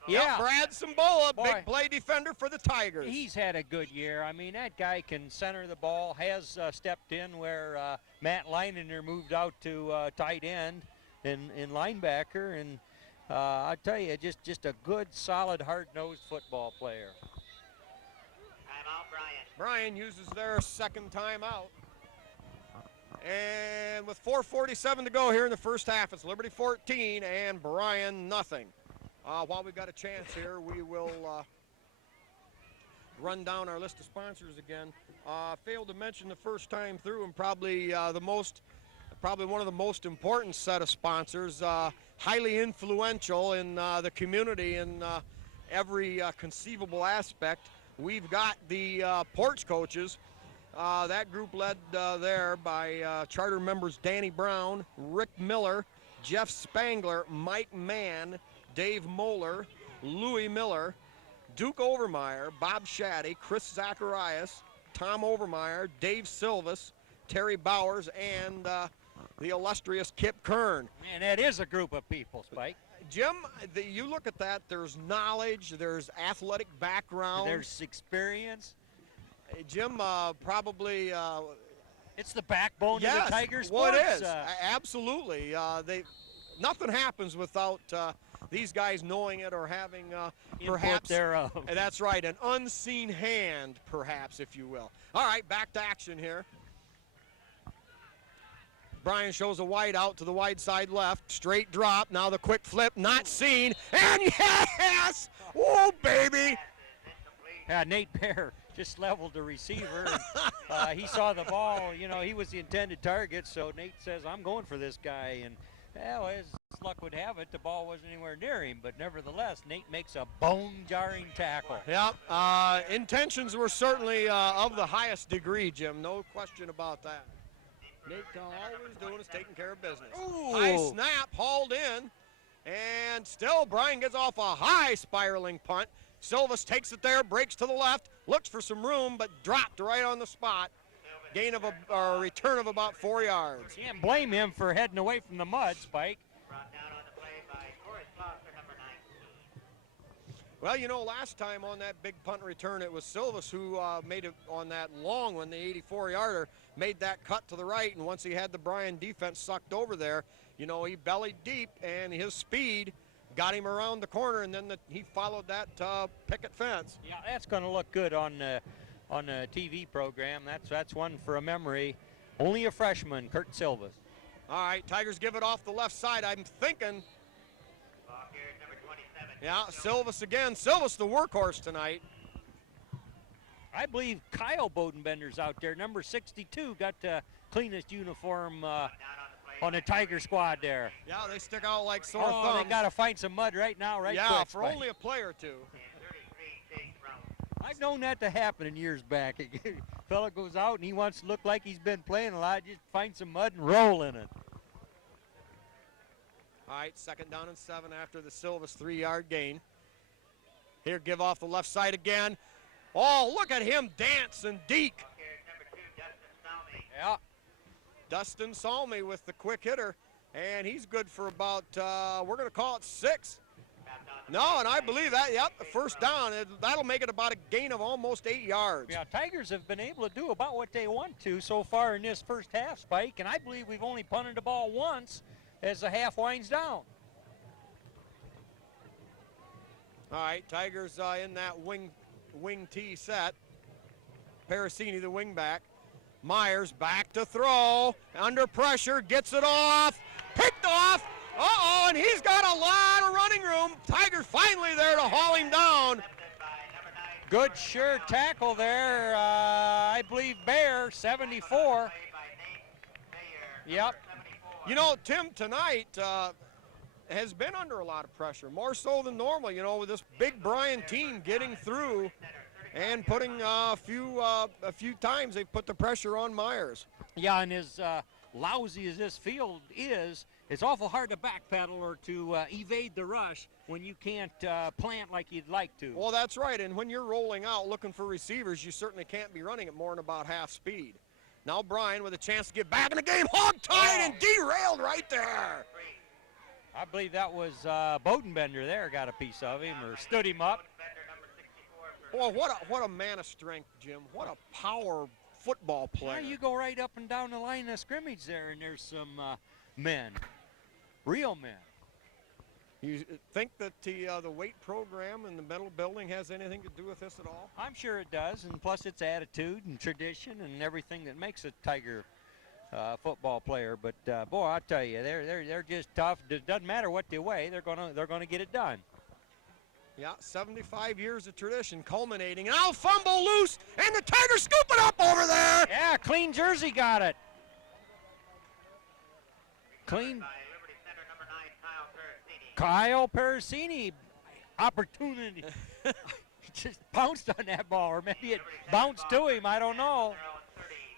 Yeah, Brad Sambola, big play defender for the Tigers. He's had a good year. I mean, that guy can center the ball, has stepped in where Matt Leinander moved out to tight end and linebacker. And I tell you, just a good, solid, hard-nosed football player. Timeout, Bryan. Bryan uses their second timeout. And with 4:47 to go here in the first half, it's Liberty 14 and Bryan nothing. While we've got a chance here, we will run down our list of sponsors again. Failed to mention the first time through, and probably one of the most important set of sponsors, highly influential in the community in every conceivable aspect. We've got the Porch Coaches. That group led there by charter members Danny Brown, Rick Miller, Jeff Spangler, Mike Mann, Dave Moeller, Louis Miller, Duke Overmeyer, Bob Shaddy, Chris Zacharias, Tom Overmeyer, Dave Silvis, Terry Bowers, and the illustrious Kip Kern. Man, that is a group of people, Spike. Jim, you look at that, there's knowledge, there's athletic background. There's experience. Jim, probably... it's the backbone of the Tigers well, sports. It is. Absolutely. Nothing happens without these guys knowing it or having perhaps thereof. That's right, an unseen hand, perhaps, if you will. All right, back to action here. Bryan shows a wide out to the wide side left. Straight drop. Now the quick flip. Not seen. And yes! Oh, baby! Yeah, Nate Bear just leveled the receiver. And, he saw the ball. You know, he was the intended target, so Nate says, I'm going for this guy. And, well, as luck would have it, the ball wasn't anywhere near him. But nevertheless, Nate makes a bone-jarring tackle. Yep. Intentions were certainly of the highest degree, Jim. No question about that. Nate all he's doing is taking care of business. Ooh. High snap, hauled in. And still, Bryan gets off a high spiraling punt. Silvas takes it there, breaks to the left, looks for some room, but dropped right on the spot. Gain of a return of about 4 yards. Can't blame him for heading away from the mud, Spike. Brought down on the play by Forrest Foster, number 19. Well, you know, last time on that big punt return, it was Silvas who made it on that long one, the 84-yarder, made that cut to the right, and once he had the Bryan defense sucked over there, you know, he bellied deep, and his speed got him around the corner, and then he followed that picket fence. Yeah, that's going to look good on a TV program. That's one for a memory. Only a freshman, Kurt Silvas. All right, Tigers give it off the left side. I'm thinking, Ball carrier number 27. yeah, Silvas again. Silvas the workhorse tonight. I believe Kyle Bodenbender's out there. Number 62 got the cleanest uniform on the Tiger squad there. Yeah, they stick out like sore Oh, thumbs. they got to find some mud right now, right yeah, quick, for Spike. only a play or two. And 33 takes from I've known that to happen in years back. Fella goes out and he wants to look like he's been playing a lot. Just find some mud and roll in it. All right, 2nd down and 7 after the Silvas 3-yard gain. Here, give off the left side again. Oh, look at him dancing deep. ball carrier number 2, Dustin Salmi. Yeah. Dustin Salmi with the quick hitter, and he's good for about, we're going to call it 6. No, and I believe that, yep, the first down, that'll make it about a gain of almost 8 yards. Yeah, Tigers have been able to do about what they want to so far in this first half, Spike, and I believe we've only punted the ball once as the half winds down. All right, Tigers in that wing T set. Parasini, the wing back. Myers back to throw, under pressure, gets it off, picked off. Uh-oh, and he's got a lot of running room. Tigers finally there to haul him down. Good sure tackle there. I believe Bear, 74. Yep. You know, Tim, tonight has been under a lot of pressure, more so than normal, you know, with this big Bryan team getting through and putting a few times they've put the pressure on Myers. Yeah, and as lousy as this field is, it's awful hard to backpedal or to evade the rush when you can't plant like you'd like to. Well, that's right, and when you're rolling out looking for receivers, you certainly can't be running at more than about half speed. Now Bryan with a chance to get back in the game, hog-tied and derailed right there. I believe that was Bodenbender there got a piece of him or stood him up. Boy, what a man of strength, Jim. What a power football player. Yeah, you go right up and down the line of scrimmage there, and there's some men, real men. You think that the weight program in the metal building has anything to do with this at all? I'm sure it does, and plus it's attitude and tradition and everything that makes a Tiger football player. But boy, I tell you, they're just tough. It doesn't matter what they weigh; they're gonna get it done. Yeah, 75 years of tradition culminating. And I'll fumble loose, and the Tigers scoop it up over there. Yeah, clean jersey got it. Clean. By Liberty Center, number 9, Kyle Kyle Parasini. Parasini, opportunity. Just bounced on that ball, or maybe it bounced to him. I don't know.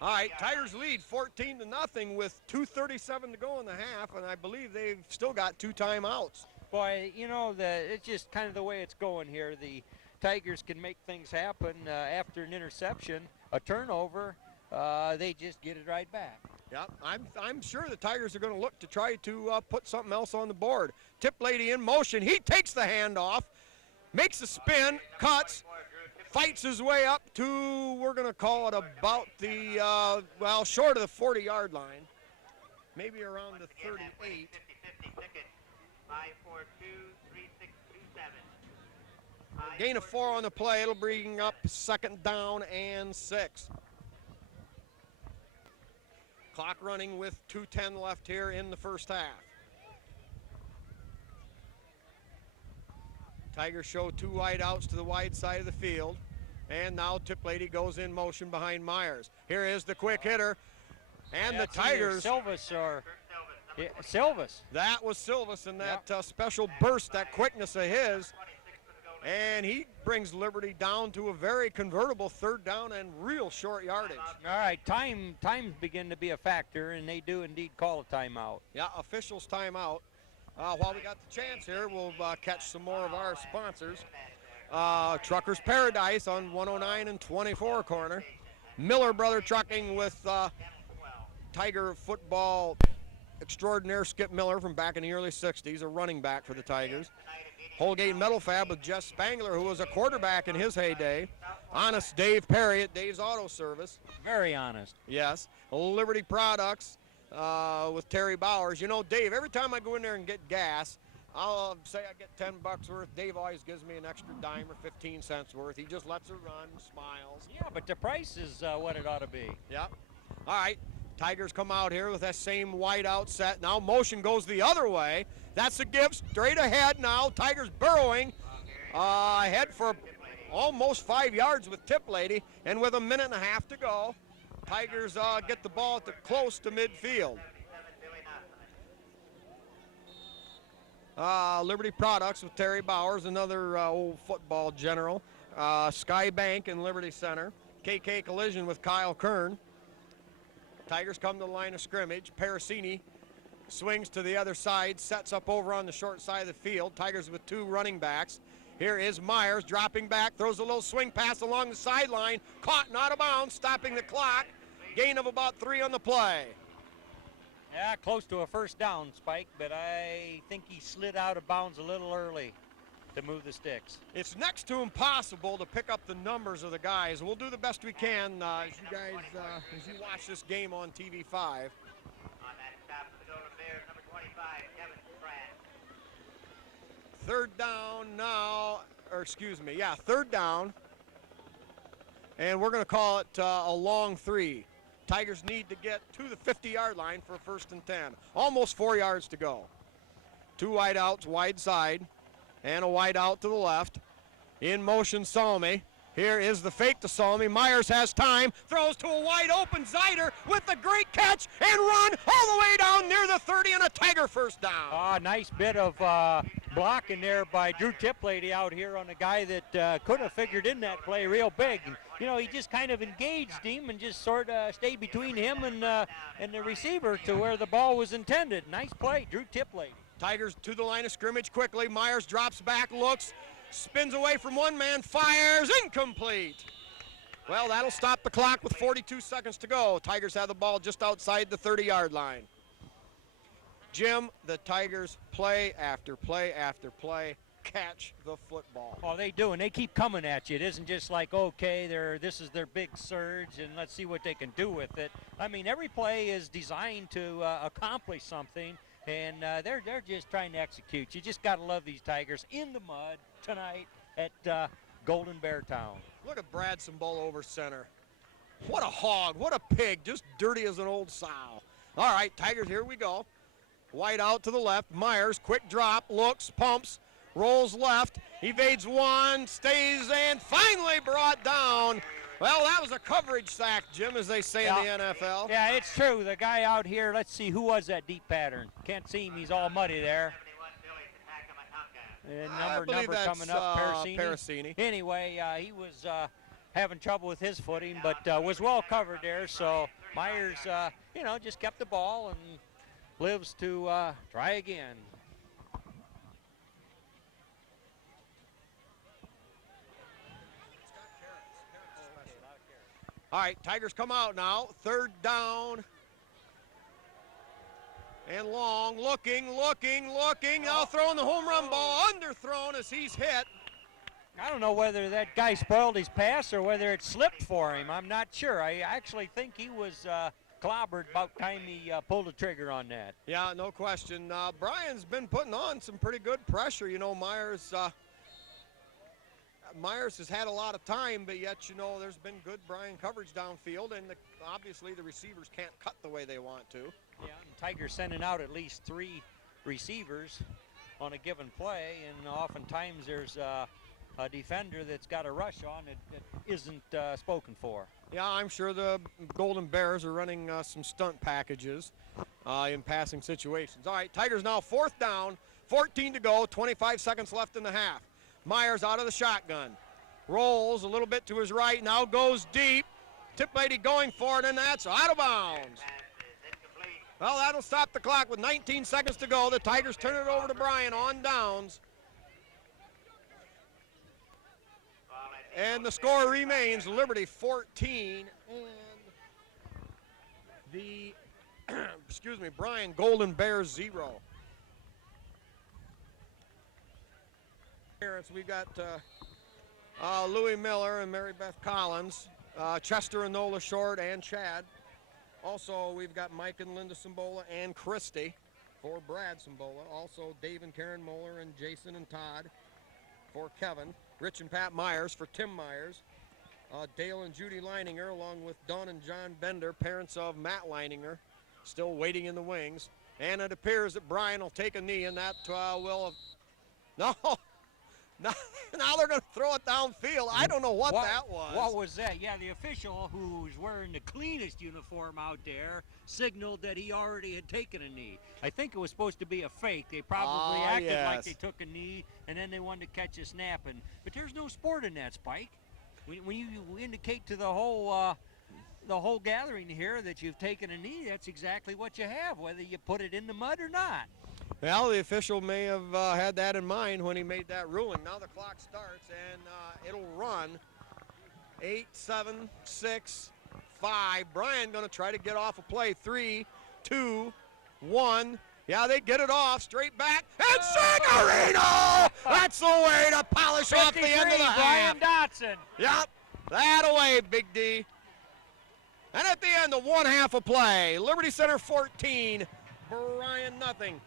All right, Tigers lead 14-0 with 2:37 to go in the half, and I believe they've still got 2 timeouts. Boy, you know, it's just kind of the way it's going here. The Tigers can make things happen after an interception, a turnover. They just get it right back. Yeah, I'm sure the Tigers are going to look to try to put something else on the board. Tip lady in motion. He takes the handoff, makes a spin, cuts, fights his way up to, we're going to call it about the, well, short of the 40-yard line, maybe around the 38. 5-4-2-3-6-2-7. Gain of 4 on the play. It'll bring up 2nd down and 6. Clock running with 2:10 left here in the first half. Tigers show 2 wide outs to the wide side of the field. And now Tip Lady goes in motion behind Myers. Here is the quick hitter. And the Tigers. Silvas or Silvas. That was Silvas in that special burst, that quickness of his. And he brings Liberty down to a very convertible 3rd down and real short yardage. All right, times begin to be a factor, and they do indeed call a timeout. Yeah, officials timeout. While we got the chance here, we'll catch some more of our sponsors. Truckers Paradise on 109 and 24 corner. Miller Brother Trucking with Tiger football extraordinaire Skip Miller from back in the early 60s, a running back for the Tigers. Holgate Metal Fab with Jess Spangler, who was a quarterback in his heyday. Honest Dave Perry at Dave's Auto Service. Very honest. Yes. Liberty Products with Terry Bowers. You know, Dave, every time I go in there and get gas, I'll say I get 10 bucks worth. Dave always gives me an extra dime or 15 cents worth. He just lets it run, smiles. Yeah, but the price is what it ought to be. Yep. All right. Tigers come out here with that same wide out set. Now motion goes the other way. That's a give straight ahead now. Tigers burrowing ahead for almost 5 yards with Tip Lady. And with a minute and a half to go, Tigers get the ball close to midfield. Liberty Products with Terry Bowers, another old football general. Sky Bank and Liberty Center. KK Collision with Kyle Kern. Tigers come to the line of scrimmage. Parasini swings to the other side, sets up over on the short side of the field. Tigers with 2 running backs. Here is Myers dropping back, throws a little swing pass along the sideline. Caught and out of bounds, stopping the clock. Gain of about 3 on the play. Yeah, close to a 1st down, Spike, but I think he slid out of bounds a little early to move the sticks. It's next to impossible to pick up the numbers of the guys. We'll do the best we can as you guys, as you watch this game on TV5. On that stop for the Golden Bears, number 25, Kevin Bryan. 3rd down now, or excuse me, 3rd down. And we're going to call it a long 3. Tigers need to get to the 50-yard line for a 1st and 10. Almost 4 yards to go. 2 wide outs, wide side, and a wide out to the left. In motion, Salmi. Here is the fake to Salmi. Myers has time, throws to a wide open Zider with a great catch and run all the way down near the 30 and a Tiger 1st down. Nice bit of blocking there by Drew Tiplady out here on a guy that could have figured in that play real big. And, you know, he just kind of engaged him and just sort of stayed between him and the receiver to where the ball was intended. Nice play, Drew Tiplady. Tigers to the line of scrimmage quickly. Myers drops back, looks, spins away from one man, fires, incomplete. Well, that'll stop the clock with 42 seconds to go. Tigers have the ball just outside the 30-yard line. Jim, the Tigers play after play after play catch the football. Oh, they do, and they keep coming at you. It isn't just like, okay, this is their big surge, and let's see what they can do with it. I mean, every play is designed to accomplish something, and they're just trying to execute. You just got to love these Tigers in the mud tonight at Golden Bear Town. Look at Brad Cimbolo over center. What a hog, what a pig, just dirty as an old sow. All right, Tigers, here we go. Wide out to the left. Myers, quick drop, looks, pumps, rolls left, evades one, stays, and finally brought down. Well, that was a coverage sack, Jim, as they say in the NFL. Yeah, it's true. The guy out here, let's see, who was that deep pattern? Can't see him. He's all muddy there. And number coming up, Parasini. Anyway, he was having trouble with his footing, but was well covered there. So Myers, just kept the ball and lives to try again. All right, Tigers come out now. 3rd down. And long, looking. Now throwing the home run ball, underthrown as he's hit. I don't know whether that guy spoiled his pass or whether it slipped for him. I'm not sure. I actually think he was clobbered about time he pulled the trigger on that. Yeah, no question. Bryan's been putting on some pretty good pressure. You know, Myers, Myers has had a lot of time, but yet, you know, there's been good Bryan coverage downfield, and obviously the receivers can't cut the way they want to. Yeah, and Tigers sending out at least 3 receivers on a given play, and oftentimes there's a defender that's got a rush on that isn't spoken for. Yeah, I'm sure the Golden Bears are running some stunt packages in passing situations. All right, Tigers now 4th down, 14 to go, 25 seconds left in the half. Myers out of the shotgun. Rolls a little bit to his right, now goes deep. Tip lady going for it, and that's out of bounds. Well, that'll stop the clock with 19 seconds to go. The Tigers turn it over to Bryan on downs. And the score remains Liberty 14 and the, Bryan Golden Bears 0. We got Louis Miller and Mary Beth Collins, Chester and Nola Short and Chad. Also, we've got Mike and Linda Sambola and Christy for Brad Sambola. Also, Dave and Karen Moeller and Jason and Todd for Kevin. Rich and Pat Myers for Tim Myers. Dale and Judy Leininger, along with Dawn and John Bender, parents of Matt Leininger, still waiting in the wings. And it appears that Bryan will take a knee, and that will... No! Now they're going to throw it downfield. I don't know what that was. What was that? Yeah, the official, who's wearing the cleanest uniform out there, signaled that he already had taken a knee. I think it was supposed to be a fake. They probably acted like they took a knee, and then they wanted to catch a snapping. But there's no sport in that, Spike. When you indicate to the whole gathering here that you've taken a knee, that's exactly what you have, whether you put it in the mud or not. Well, the official may have had that in mind when he made that ruling. Now the clock starts, and it'll run 8, 7, 6, 5. Bryan going to try to get off a play. 3, 2, 1. Yeah, they get it off. Straight back. And Signorino! That's the way to polish off the end of the half. Brian Dotson. Yep. That away, Big D. And at the end of one half of play, Liberty Center 14, Bryan nothing.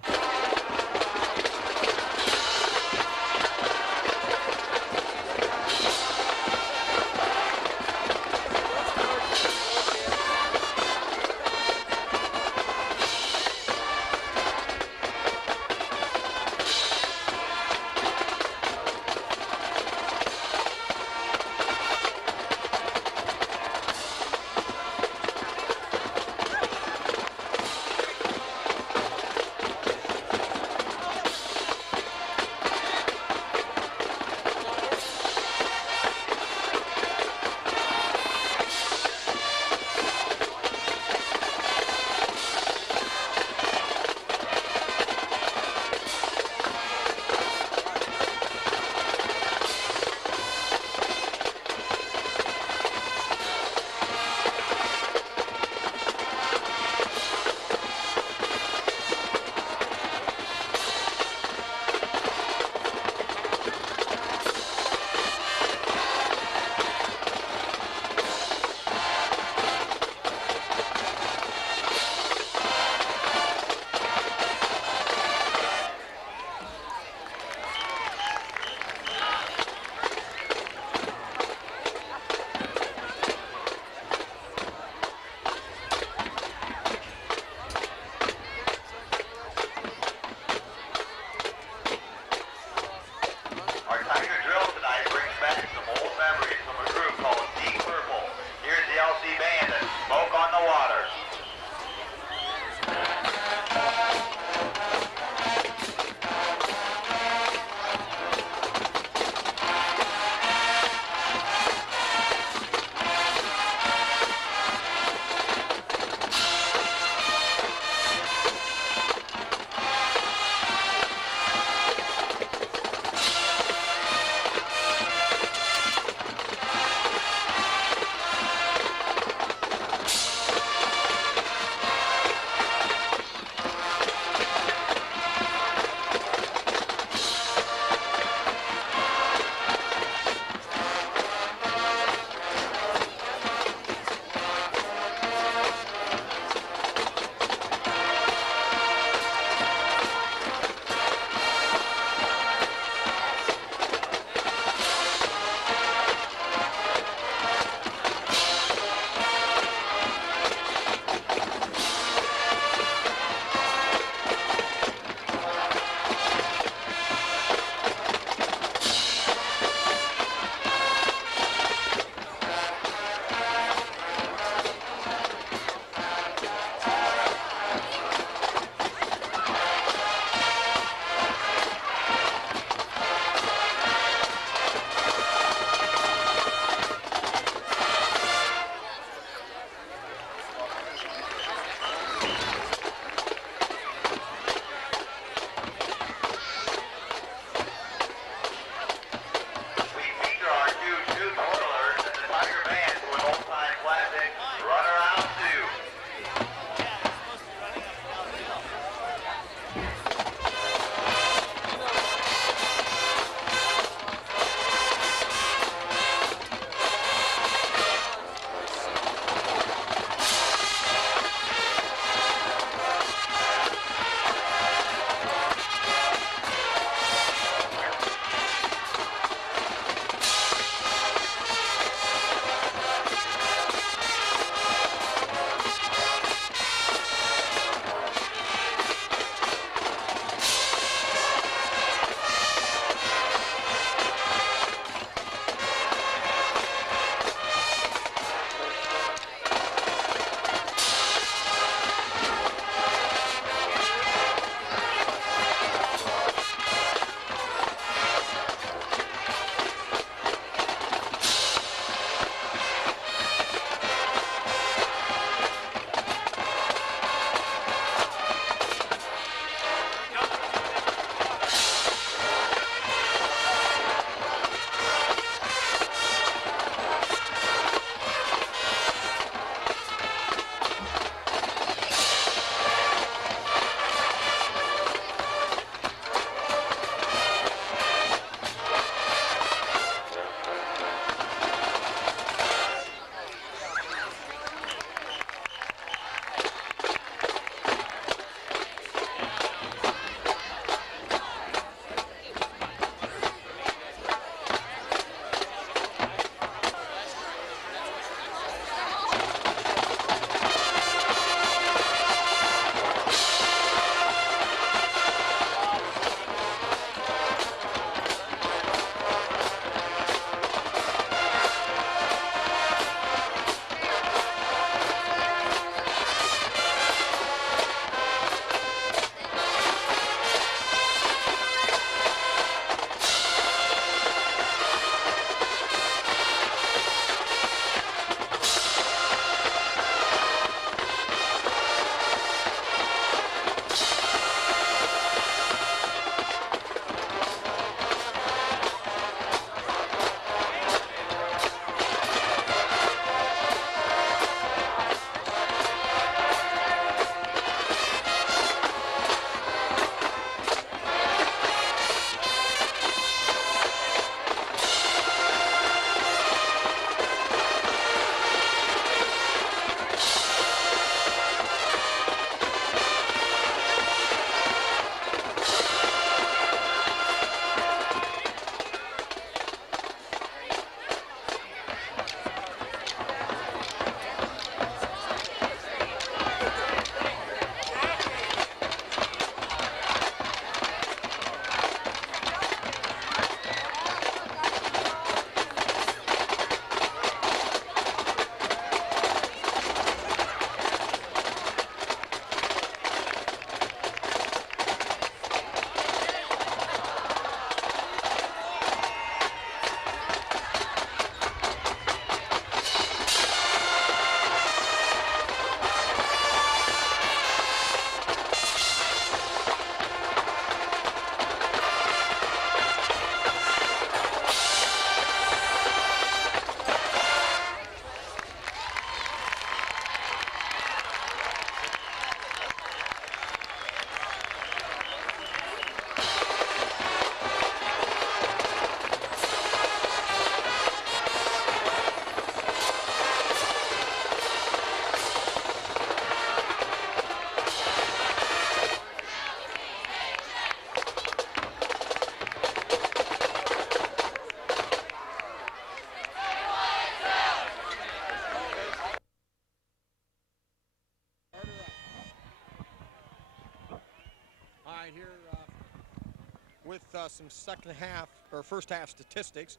with some second half or first half statistics.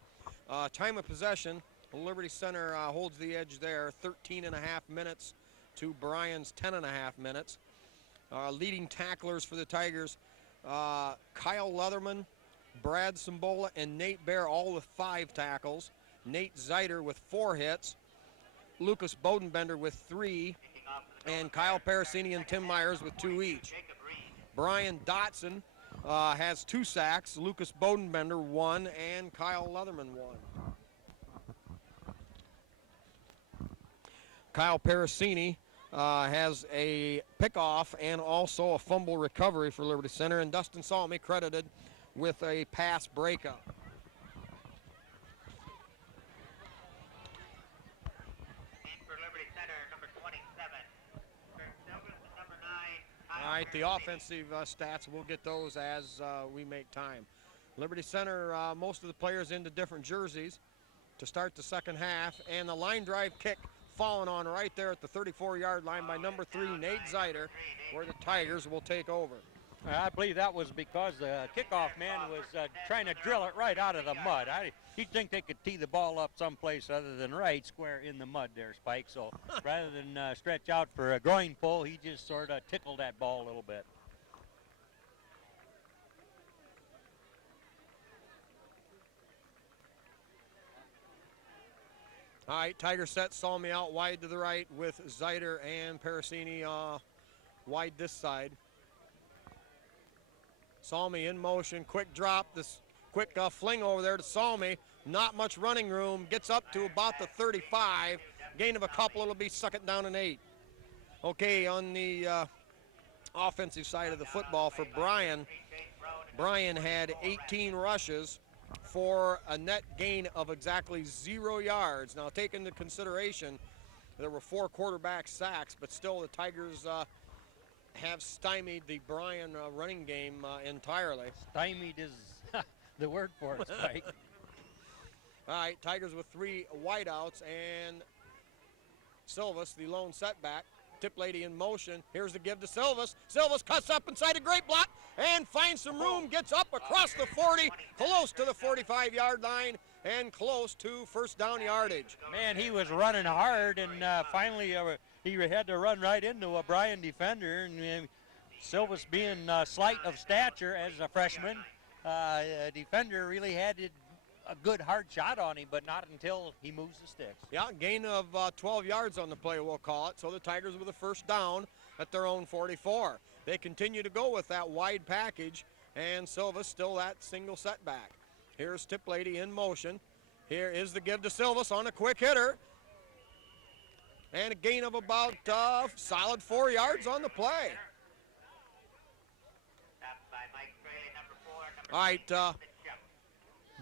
Time of possession, Liberty Center holds the edge there, 13 and a half minutes to Bryan's 10 and a half minutes. Leading tacklers for the Tigers, Kyle Leatherman, Brad Sambola, and Nate Bear, all with 5 tackles. Nate Zeiter with 4 hits. Lucas Bodenbender with 3. And Kyle Parasini and Tim Myers with 2 each. Brian Dotson has 2 sacks. Lucas Bodenbender 1, and Kyle Leatherman 1. Kyle Parasini has a pickoff and also a fumble recovery for Liberty Center, and Dustin Salmi credited with a pass breakup. In for Liberty Center, number 27. Kurt Silvers and number 9. All right, the offensive stats, we'll get those as we make time. Liberty Center, most of the players into different jerseys to start the second half, and the line drive kick falling on right there at the 34-yard line by number 3, Nate Zeiter, where the Tigers will take over. I believe that was because the kickoff man was trying to drill it right out of the mud. You'd think they could tee the ball up someplace other than right square in the mud there, Spike. So rather than stretch out for a groin pull, he just sort of tickled that ball a little bit. All right, Tiger set, saw me out wide to the right with Zeiter and Parasini wide this side. Salmi in motion, quick drop, this quick fling over there to Salmi. Not much running room, gets up to about the 35. Gain of a couple, it'll be second down and 8. Okay, on the offensive side of the football for Bryan, Bryan had 18 rushes for a net gain of exactly 0 yards. Now, take into consideration there were 4 quarterback sacks, but still the Tigers have stymied the Bryan running game entirely. Stymied is the word for it, Spike. All right, Tigers with 3 wideouts, and Silvas, the lone setback. Tip lady in motion. Here's the give to Silvas. Silvas cuts up inside a great block and finds some room, gets up across the 40, close to the 45-yard line, and close to first down yardage. Man, he was running hard, and finally he had to run right into a Bryan defender. And Silvas being slight of stature as a freshman, defender really had a good hard shot on him, but not until he moves the sticks. Yeah, gain of 12 yards on the play, we'll call it. So the Tigers with a first down at their own 44. They continue to go with that wide package, and Silvas still that single setback. Here's Tip Lady in motion. Here is the give to Silvas on a quick hitter. And a gain of about solid 4 yards on the play. All right,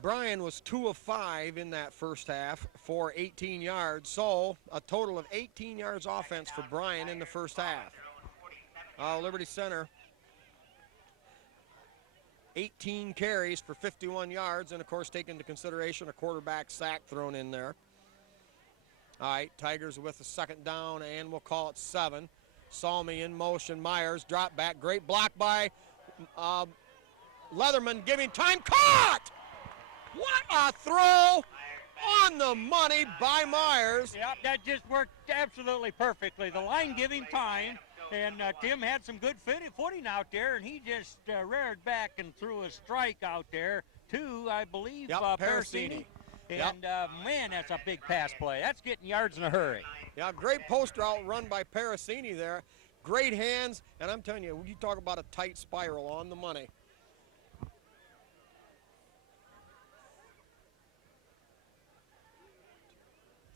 Bryan was 2 of 5 in that first half for 18 yards, so a total of 18 yards offense for Bryan in the first half. Liberty Center, 18 carries for 51 yards, and of course take into consideration a quarterback sack thrown in there. All right, Tigers with a second down, and we'll call it 7. Salmi in motion, Myers drop back, great block by Leatherman, giving time, caught! What a throw on the money by Myers. Yep, that just worked absolutely perfectly. The line gave him time, and Tim had some good footing out there, and he just reared back and threw a strike out there to, I believe, Parasini. And, man, that's a big pass play. That's getting yards in a hurry. Yeah, great post route run by Parasini there. Great hands, and I'm telling you, you talk about a tight spiral on the money.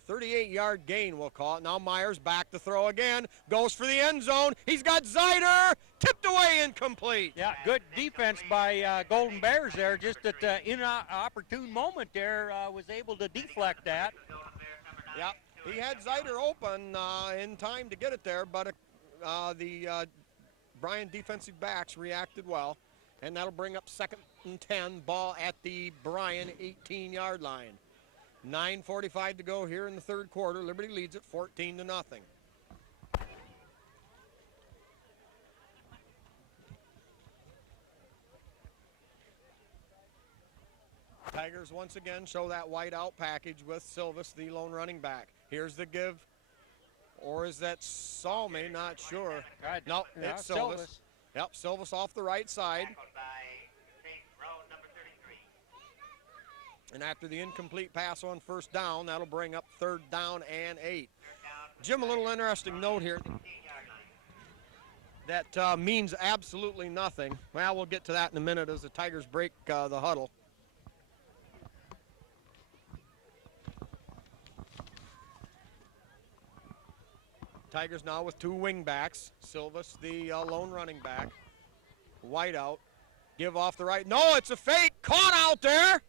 38-yard gain, we'll call it. Now Myers back to throw again. Goes for the end zone. He's got Zeiter. Tipped away, incomplete. Yeah, good defense by Golden Bears there. Just at the inopportune moment there, was able to deflect that. Yeah, he had Zeiter open in time to get it there, but the Bryan defensive backs reacted well. And that'll bring up 2nd and 10, ball at the Bryan 18-yard line. 9:45 to go here in the third quarter. Liberty leads it 14-0. Tigers once again show that wide out package with Silvas, the lone running back. Here's the give. Or is that Salmi? Not sure. No, it's Silvas. Yep, Silvas off the right side. And after the incomplete pass on first down, that'll bring up 3rd down and 8. Jim, a little interesting note here. That means absolutely nothing. Well, we'll get to that in a minute as the Tigers break the huddle. Tigers now with 2 wing backs. Silvas, the lone running back. White out. Give off the right. No, it's a fake. Caught out there.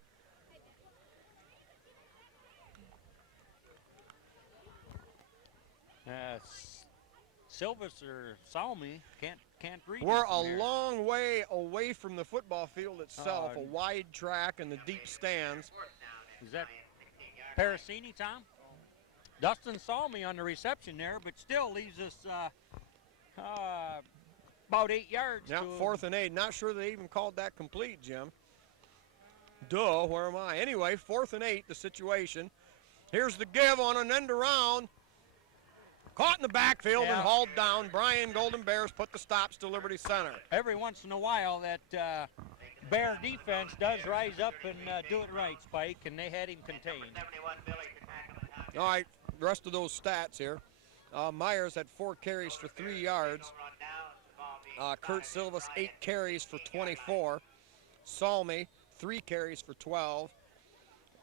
Silvas or Salmi can't read. We're it a from here. long way away from the football field itself. Oh, A wide track and the deep stands. Is that Parasini, Tom? Dustin Salmi on the reception there, but still leaves us about 8 yards. Yeah, to 4th and 8. Not sure they even called that complete, Jim. Duh, where am I? Anyway, 4th and 8, the situation. Here's the give on an end around. Caught in the backfield and hauled down. Bryan Golden Bears put the stops to Liberty Center. Every once in a while, that Bear defense does rise up and do it right, Spike, and they had him contained. All right, the rest of those stats here. Myers had 4 carries for 3 yards. Kurt Silvas, 8 carries for 24. Salmi, 3 carries for 12.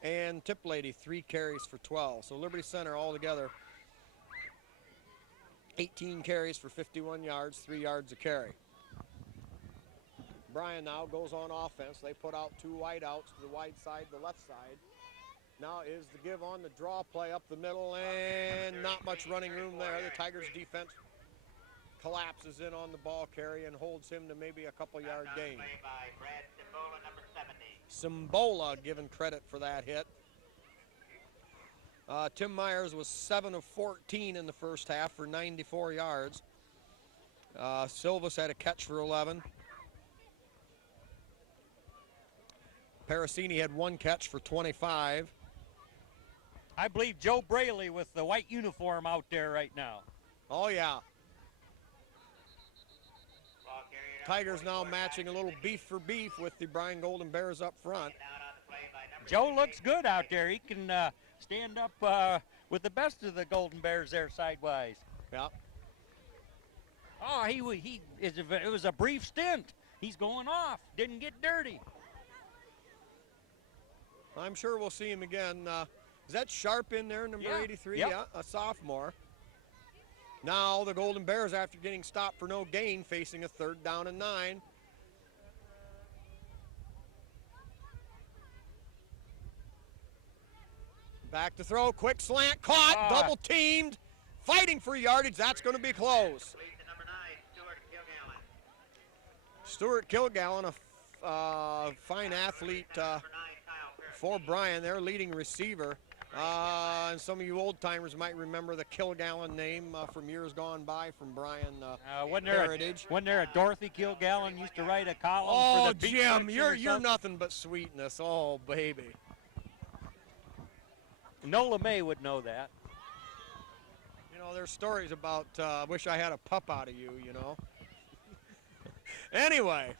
And Tiplady, 3 carries for 12. So Liberty Center altogether, 18 carries for 51 yards, 3 yards a carry. Bryan now goes on offense. They put out 2 wide outs to the wide side, the left side. Now is the give on the draw play up the middle, and not much running room there. The Tigers defense collapses in on the ball carry and holds him to maybe a couple yard gain. Simbola given credit for that hit. Tim Myers was 7 of 14 in the first half for 94 yards. Silvas had a catch for 11. Parasini had 1 catch for 25. I believe Joe Braley with the white uniform out there right now. Oh, yeah. Tigers now matching a little beef for beef with the Bryan Golden Bears up front. Joe looks good out there. He can stand up with the best of the Golden Bears there sidewise. Yeah. Oh, it was a brief stint. He's going off. Didn't get dirty. I'm sure we'll see him again. Is that Sharp in there, number 83? Yep. Yeah, a sophomore. Now the Golden Bears, after getting stopped for no gain, facing a 3rd down and 9. Back to throw, quick slant, caught, double teamed, fighting for yardage. That's going to be close. Stuart Kilgallen, a fine athlete for Bryan, their leading receiver. And some of you old timers might remember the Kilgallen name from years gone by from Bryan Heritage. Wasn't there a Dorothy Kilgallen used to write a column Oh, for the Beat Jim, Section you're nothing but sweetness. Oh, baby. Nola May would know that. You know, there's stories about wish I had a pup out of you, you know. Anyway,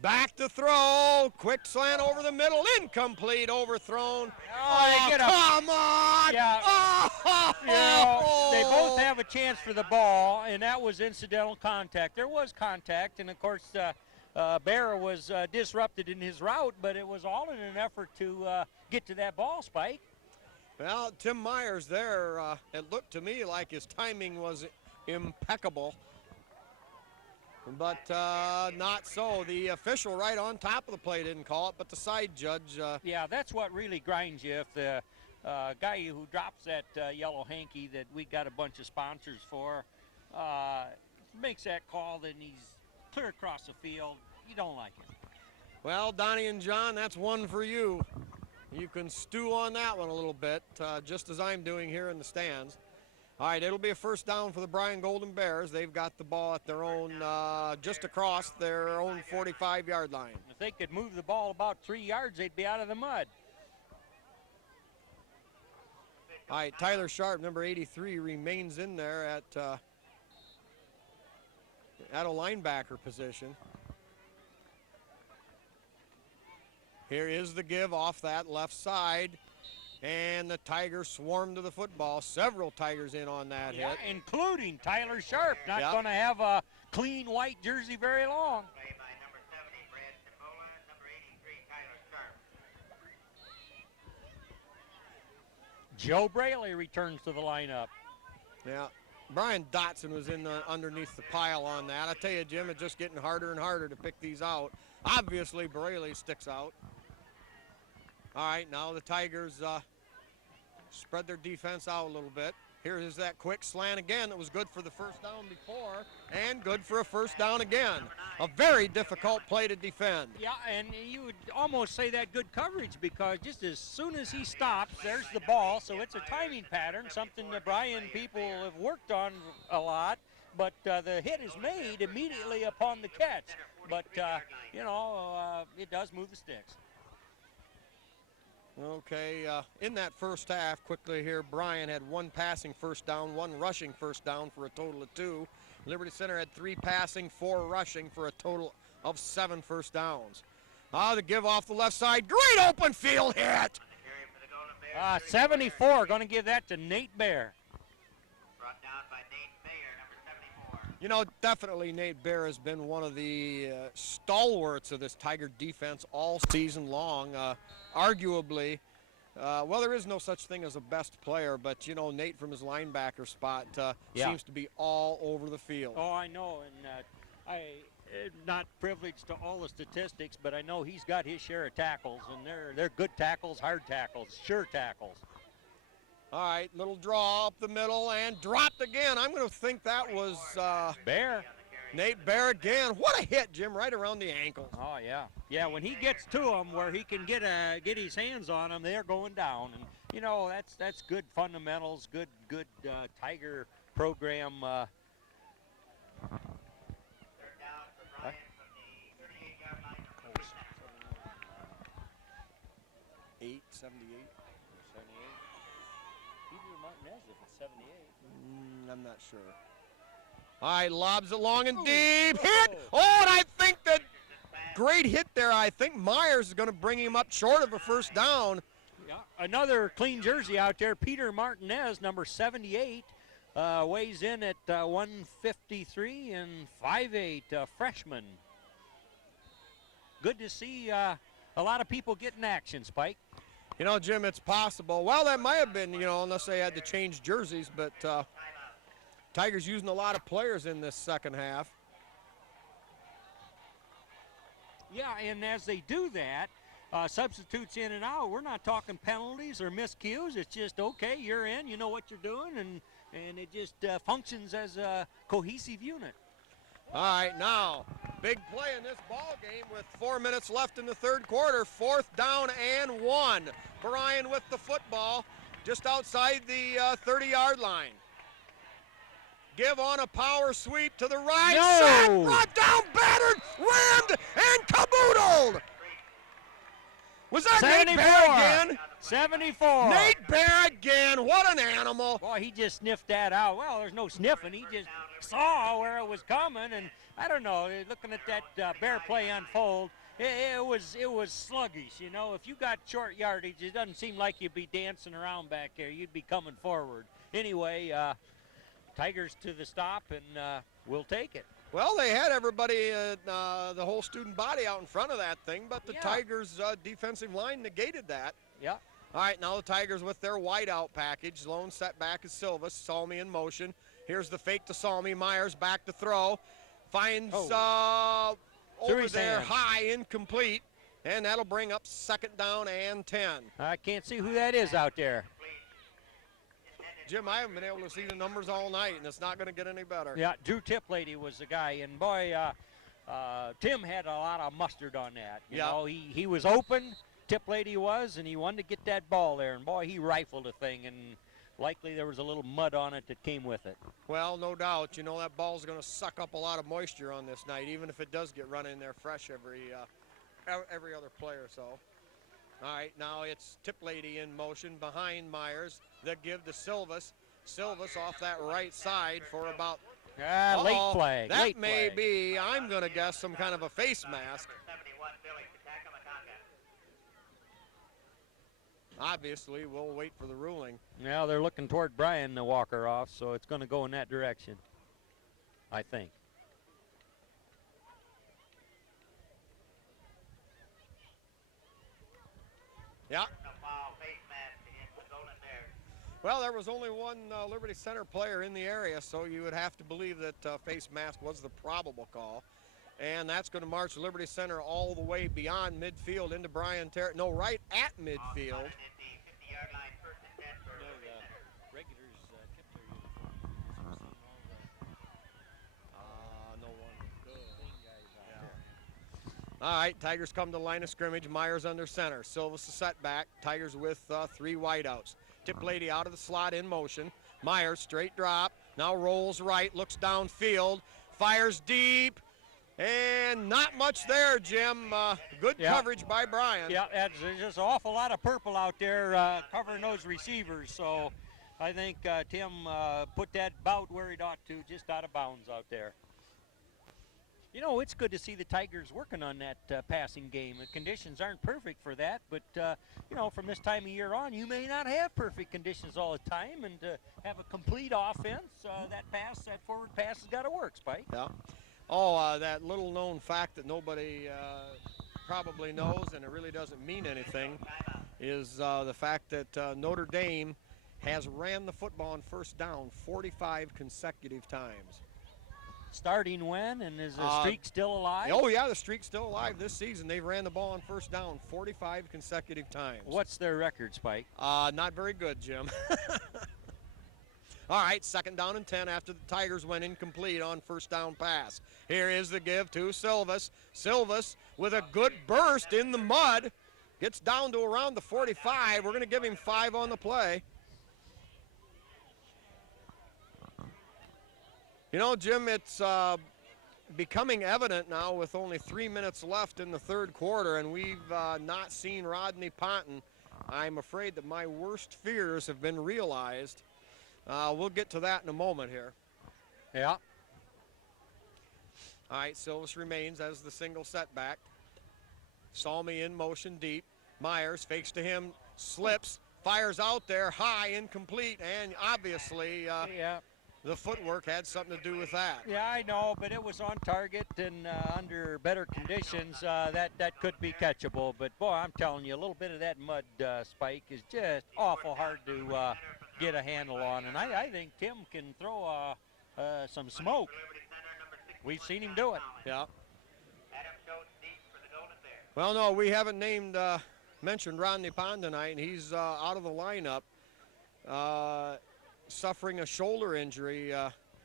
back to throw. Quick slant over the middle. Incomplete. Overthrown. Oh, come on. Yeah. Oh. You know, they both have a chance for the ball, and that was incidental contact. There was contact, and, of course, Bear was disrupted in his route, but it was all in an effort to get to that ball, Spike. Well, Tim Myers there, it looked to me like his timing was impeccable. But not so. The official right on top of the play didn't call it, but the side judge. Yeah, that's what really grinds you. If the guy who drops that yellow hanky that we got a bunch of sponsors for makes that call, then he's clear across the field. You don't like it. Well, Donnie and John, that's one for you. You can stew on that one a little bit, just as I'm doing here in the stands. All right, it'll be a 1st down for the Bryan Golden Bears. They've got the ball at their own, just across their own 45-yard line. If they could move the ball about 3 yards, they'd be out of the mud. All right, Tyler Sharp, number 83, remains in there at a linebacker position. Here is the give off that left side. And the Tigers swarm to the football. Several Tigers in on that hit. Including Tyler Sharp. Not going to have a clean white jersey very long. Play by number 70, Brad Simbola, number 83, Tyler Sharp. Joe Braley returns to the lineup. Yeah. Brian Dotson was in underneath the pile on that. I tell you, Jim, it's just getting harder and harder to pick these out. Obviously, Braley sticks out. All right, now the Tigers spread their defense out a little bit. Here is that quick slant again that was good for the first down before and good for a first down again. A very difficult play to defend. Yeah, and you would almost say that good coverage because just as soon as he stops, there's the ball. So it's a timing pattern, something the Bryan people have worked on a lot. But the hit is made immediately upon the catch. But, it does move the sticks. Okay, in that first half, quickly here, Bryan had 1 passing first down, 1 rushing first down for a total of 2. Liberty Center had 3 passing, 4 rushing for a total of 7 first downs. The give off the left side, great open field hit! 74, going to give that to Nate Bear. Brought down by Nate Mayer, number 74. You know, definitely Nate Bear has been one of the stalwarts of this Tiger defense all season long. Arguably, well, there is no such thing as a best player, but, you know, Nate from his linebacker spot seems to be all over the field. Oh, I know, and I'm not privileged to all the statistics, but I know he's got his share of tackles, and they're good tackles, hard tackles, sure tackles. All right, little draw up the middle and dropped again. I'm going to think that was Bear. Nate Bear again. What a hit, Jim, right around the ankle. Oh, yeah. Yeah, when he gets to them where he can get his hands on them, they're going down. And, you know, that's good fundamentals, good Tiger program. Third down for Bryan from the 38-yard line of first down. 78. 78. Peter Martinez if it's 78. I'm not sure. All right, lobs it long and deep. Hit! Oh, and I think that great hit there. I think Myers is going to bring him up short of a first down. Yeah, another clean jersey out there. Peter Martinez, number 78, weighs in at 153 and 5'8", freshman. Good to see a lot of people getting action, Spike. You know, Jim, it's possible. Well, that might have been, you know, unless they had to change jerseys, but Tigers using a lot of players in this second half. Yeah, and as they do that, substitutes in and out, we're not talking penalties or miscues. It's just, okay, you're in, you know what you're doing, and it just functions as a cohesive unit. All right, now, big play in this ball game with 4 minutes left in the third quarter. 4th down and 1. Bryan with the football just outside the 30-yard line. Give on a power sweep to the right. No. Sack, brought down, battered, rammed, and caboodled. Was that 74. Nate Bear again? 74. Nate Bear again. What an animal. Boy, he just sniffed that out. Well, there's no sniffing. He just saw where it was coming, and I don't know, looking at that Bear play unfold, it was sluggish, you know. If you got short yardage, it doesn't seem like you'd be dancing around back there. You'd be coming forward. Anyway, Tigers to the stop, and we'll take it. Well, they had everybody, the whole student body out in front of that thing, but the Tigers' defensive line negated that. Yeah. All right, now the Tigers with their wideout package. Lone setback is Silvas. Salmi in motion. Here's the fake to Salmi. Myers back to throw. Finds over there high, incomplete. And that'll bring up 2nd down and 10. I can't see who that is out there. Jim, I haven't been able to see the numbers all night, and it's not going to get any better. Yeah, Drew Tiplady was the guy, and boy, Tim had a lot of mustard on that. You know, he was open, Tiplady was, and he wanted to get that ball there, and boy, he rifled the thing, and likely there was a little mud on it that came with it. Well, no doubt. You know, that ball's going to suck up a lot of moisture on this night, even if it does get run in there fresh every other play or so. All right, now it's Tiplady in motion behind Myers. They give to Silvas. Silvas off that right side for about late flag. That late may flag. be, I'm going to guess, some kind of a face mask. Obviously, we'll wait for the ruling. Now they're looking toward Bryan to walk her off, so it's going to go in that direction, I think. Yeah. Well, there was only one Liberty Center player in the area, so you would have to believe that face mask was the probable call. And that's going to march Liberty Center all the way beyond midfield into Bryan territory. No, right at midfield. At the 50-yard line, first and 10 for Liberty Center. Regulars kept their uniforms. No one. Guys out there. All right, Tigers come to the line of scrimmage. Myers under center. Silva's the setback. Tigers with 3 wideouts. Tip lady out of the slot in motion. Myers straight drop. Now rolls right. Looks downfield. Fires deep. And not much there, Jim. Good coverage by Bryan. Yeah, there's just an awful lot of purple out there covering those receivers. So I think Tim put that about where he'd ought to, just out of bounds out there. You know, it's good to see the Tigers working on that passing game. The conditions aren't perfect for that, but, you know, from this time of year on, you may not have perfect conditions all the time, and to have a complete offense, that forward pass has got to work, Spike. Yeah. Oh, that little known fact that nobody probably knows, and it really doesn't mean anything, is the fact that Notre Dame has ran the football on first down 45 consecutive times. Starting when, and is the streak still alive? Oh, yeah, the streak's still alive this season. They've ran the ball on first down 45 consecutive times. What's their record, Spike? Not very good, Jim. All right, second down and 10 after the Tigers went incomplete on first down pass. Here is the give to Silvas. Silvas with a good burst in the mud. Gets down to around the 45. We're going to give him 5 on the play. You know, Jim, it's becoming evident now with only 3 minutes left in the third quarter, and we've not seen Rodney Ponton. I'm afraid that my worst fears have been realized. We'll get to that in a moment here. Yeah. All right, Silvas remains as the single setback. Salmi in motion deep. Myers fakes to him, slips, fires out there, high, incomplete, and obviously the footwork had something to do with that. Yeah, I know, but it was on target, and under better conditions, that could be catchable. But, boy, I'm telling you, a little bit of that mud, Spike, is just awful hard to get a handle on. And I think Tim can throw some smoke. We've seen him do it. Yeah. Well, no, we haven't mentioned Rodney Pond tonight, and he's out of the lineup. Suffering a shoulder injury.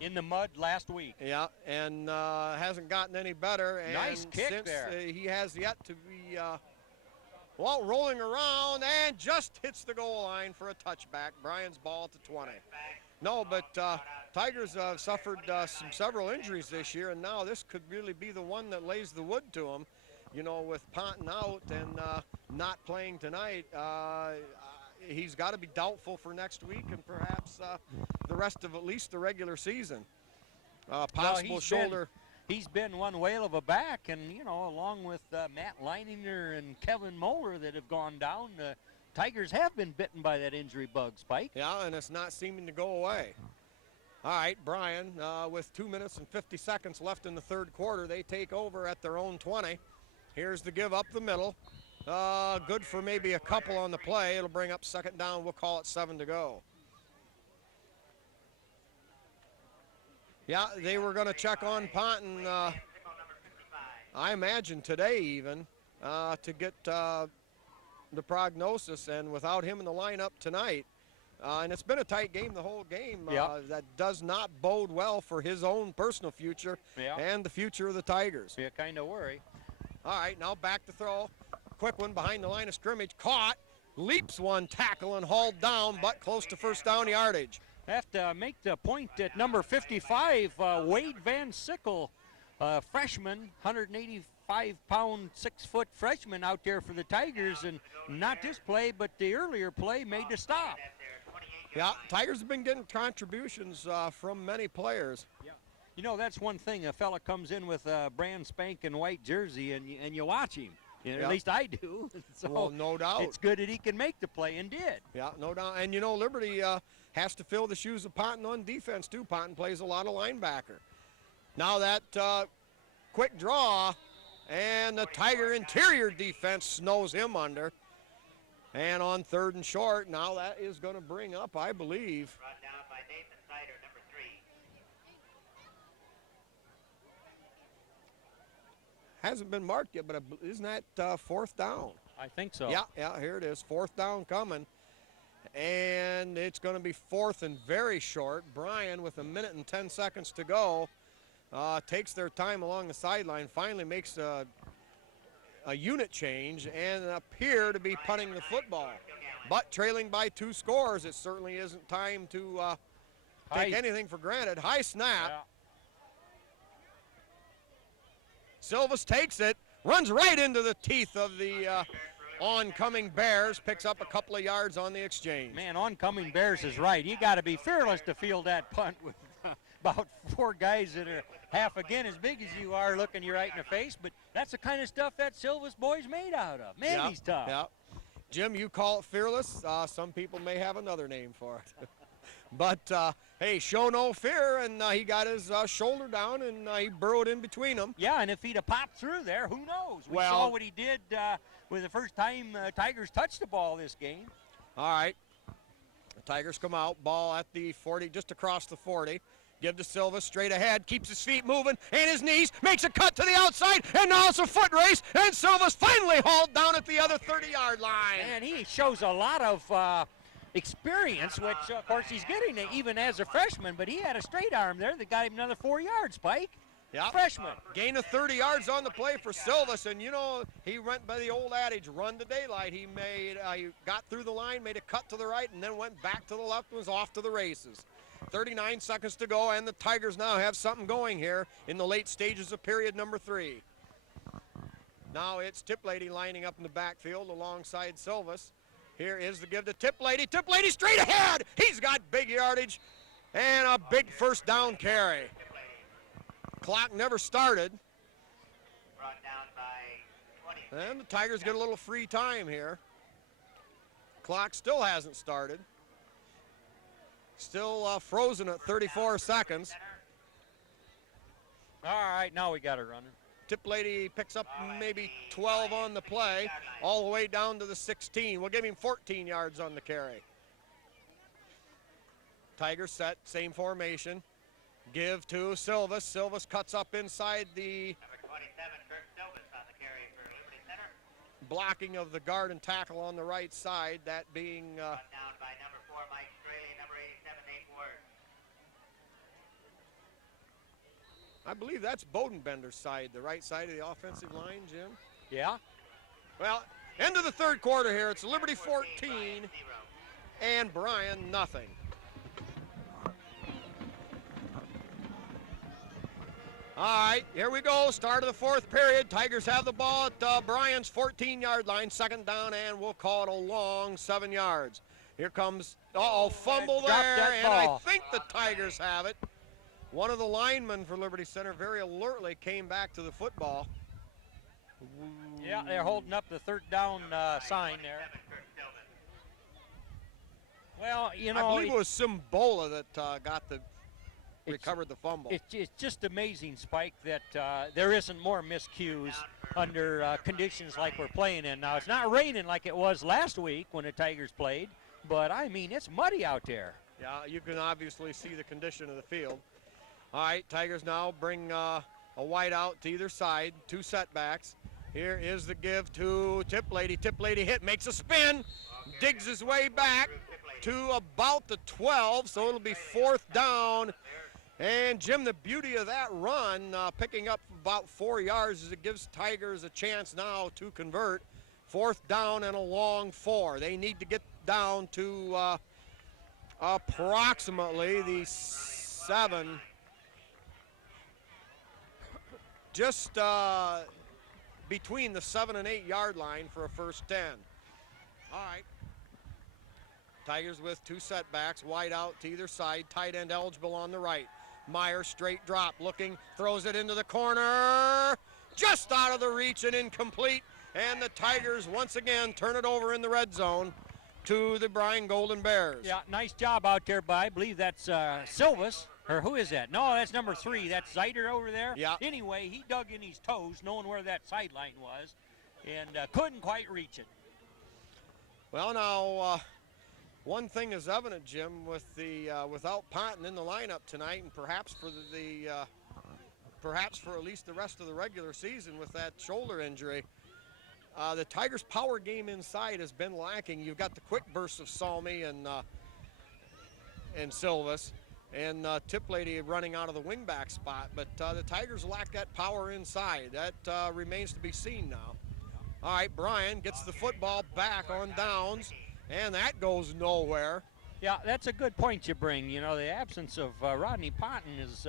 In the mud last week. Yeah, and hasn't gotten any better. And nice kick since, there. He has yet to be, rolling around and just hits the goal line for a touchback. Bryan's ball at the 20. No, but Tigers have suffered several injuries this year, and now this could really be the one that lays the wood to them. You know, with Ponton out and not playing tonight, he's got to be doubtful for next week and perhaps the rest of at least the regular season. Possible shoulder. He's been one whale of a back, and, you know, along with Matt Leininger and Kevin Moeller that have gone down, Tigers have been bitten by that injury bug, Spike. Yeah, and it's not seeming to go away. All right, Bryan, with 2 minutes and 50 seconds left in the third quarter, they take over at their own 20. Here's the give up the middle. Good for maybe a couple on the play. It'll bring up second down. We'll call it 7 to go. Yeah, they were going to check on Ponton, I imagine today even, to get the prognosis, and without him in the lineup tonight, and it's been a tight game the whole game, that does not bode well for his own personal future and the future of the Tigers. Yeah, kind of worry. All right, now back to throw. Quick one behind the line of scrimmage. Caught, leaps one tackle and hauled down, but close to first down yardage. Have to make the point at number 55, Wade Van Sickle, freshman, 185-pound, 6-foot freshman out there for the Tigers, and not this play, but the earlier play made the stop. Yeah, Tigers have been getting contributions from many players. Yeah. You know, that's one thing. A fella comes in with a brand spanking white jersey, and you watch him. You know, at least I do. So well, no doubt. It's good that he can make the play, and did. Yeah, no doubt. And, you know, Liberty has to fill the shoes of Ponton on defense, too. Ponton plays a lot of linebacker. Now that quick draw, and the Tiger interior defense snows him under. And on 3rd and short, now that is going to bring up, I believe. Brought down by Nathan Sider, number 3. Hasn't been marked yet, but isn't that 4th down? I think so. Yeah, here it is. 4th down coming. And it's going to be 4th and very short. Bryan, with 1 minute and 10 seconds to go, takes their time along the sideline, finally makes a unit change and appear to be punting the football. But trailing by 2 scores, it certainly isn't time to take anything for granted. High snap. Yeah. Silvas takes it, runs right into the teeth of the oncoming Bears, picks up a couple of yards on the exchange. Man, oncoming Bears is right. You got to be fearless to field that punt with about 4 guys that are half again as big as you are looking you right in the face. But that's the kind of stuff that Silvas boy's made out of. Man, he's tough. Yeah. Jim, you call it fearless. Some people may have another name for it. But, hey, show no fear, and he got his shoulder down, and he burrowed in between them. Yeah, and if he'd have popped through there, who knows? We saw what he did with the first time Tigers touched the ball this game. All right. The Tigers come out, ball at the 40, just across the 40. Give to Silva, straight ahead, keeps his feet moving, and his knees, makes a cut to the outside, and now it's a foot race, and Silva's finally hauled down at the other 30-yard line. And he shows a lot of experience, which, of course, he's getting it even as a freshman, but he had a straight arm there that got him another 4 yards, Spike. Yeah. Freshman. Gain of 30 yards on the play for Silvas, and, you know, he went by the old adage, run to daylight. He got through the line, made a cut to the right, and then went back to the left and was off to the races. 39 seconds to go, and the Tigers now have something going here in the late stages of period number 3. Now it's Tiplady lining up in the backfield alongside Silvas. Here is the give to Tiplady. Tiplady straight ahead. He's got big yardage and a big first down carry. Clock never started. Brought down by 20. And the Tigers get a little free time here. Clock still hasn't started. Still frozen at 34 seconds. All right, now we got it running. Tiplady picks up maybe 12 on the play, all the way down to the 16. We'll give him 14 yards on the carry. Tigers set, same formation. Give to Silvas. Silvas cuts up inside the Number 27, Kirk Silvas on the carry for Liberty Center. blocking of the guard and tackle on the right side, that being Brought down by number 4, Mike Straley, number 87, Nate Ward. I believe that's Bodenbender's side, the right side of the offensive line, Jim. Yeah. Well, end of the 3rd quarter here. It's Liberty 14 and Bryan nothing. All right, here we go. Start of the 4th period. Tigers have the ball at Bryan's 14-yard line. 2nd down, and we'll call it a long 7 yards. Here comes, fumble there, and I think the Tigers have it. One of the linemen for Liberty Center very alertly came back to the football. Yeah, they're holding up the 3rd down sign there. Well, you know, I believe it was Simbola that recovered the fumble. It's just amazing, Spike, that there isn't more miscues under conditions like we're playing in now. It's not raining like it was last week when the Tigers played, but, I mean, it's muddy out there. Yeah, you can obviously see the condition of the field. All right, Tigers now bring a wide out to either side, 2 setbacks. Here is the give to Tiplady. Tiplady hit, makes a spin, digs his way back to about the 12, so it'll be 4th down. And, Jim, the beauty of that run, picking up about 4 yards, is it gives Tigers a chance now to convert. 4th down and a long 4. They need to get down to approximately the 7. Just between the 7 and 8 yard line for a first 10. All right. Tigers with 2 setbacks, wide out to either side, tight end eligible on the right. Meyer straight drop, looking, throws it into the corner, just out of the reach and incomplete. And the Tigers once again turn it over in the red zone to the Bryan Golden Bears. Yeah, nice job out there by, I believe that's Silvas, or who is that? No, that's number 3. That's Zider over there. Yeah. Anyway, he dug in his toes, knowing where that sideline was, and couldn't quite reach it. Well, now, one thing is evident, Jim, with the without Ponton in the lineup tonight, and perhaps for perhaps for at least the rest of the regular season with that shoulder injury, the Tigers' power game inside has been lacking. You've got the quick bursts of Salmi and Silvas, and Tiplady running out of the wingback spot, but the Tigers lack that power inside. That remains to be seen now. All right, Bryan gets the football back on downs, and that goes nowhere. Yeah, that's a good point you bring. You know, the absence of Rodney Ponton is,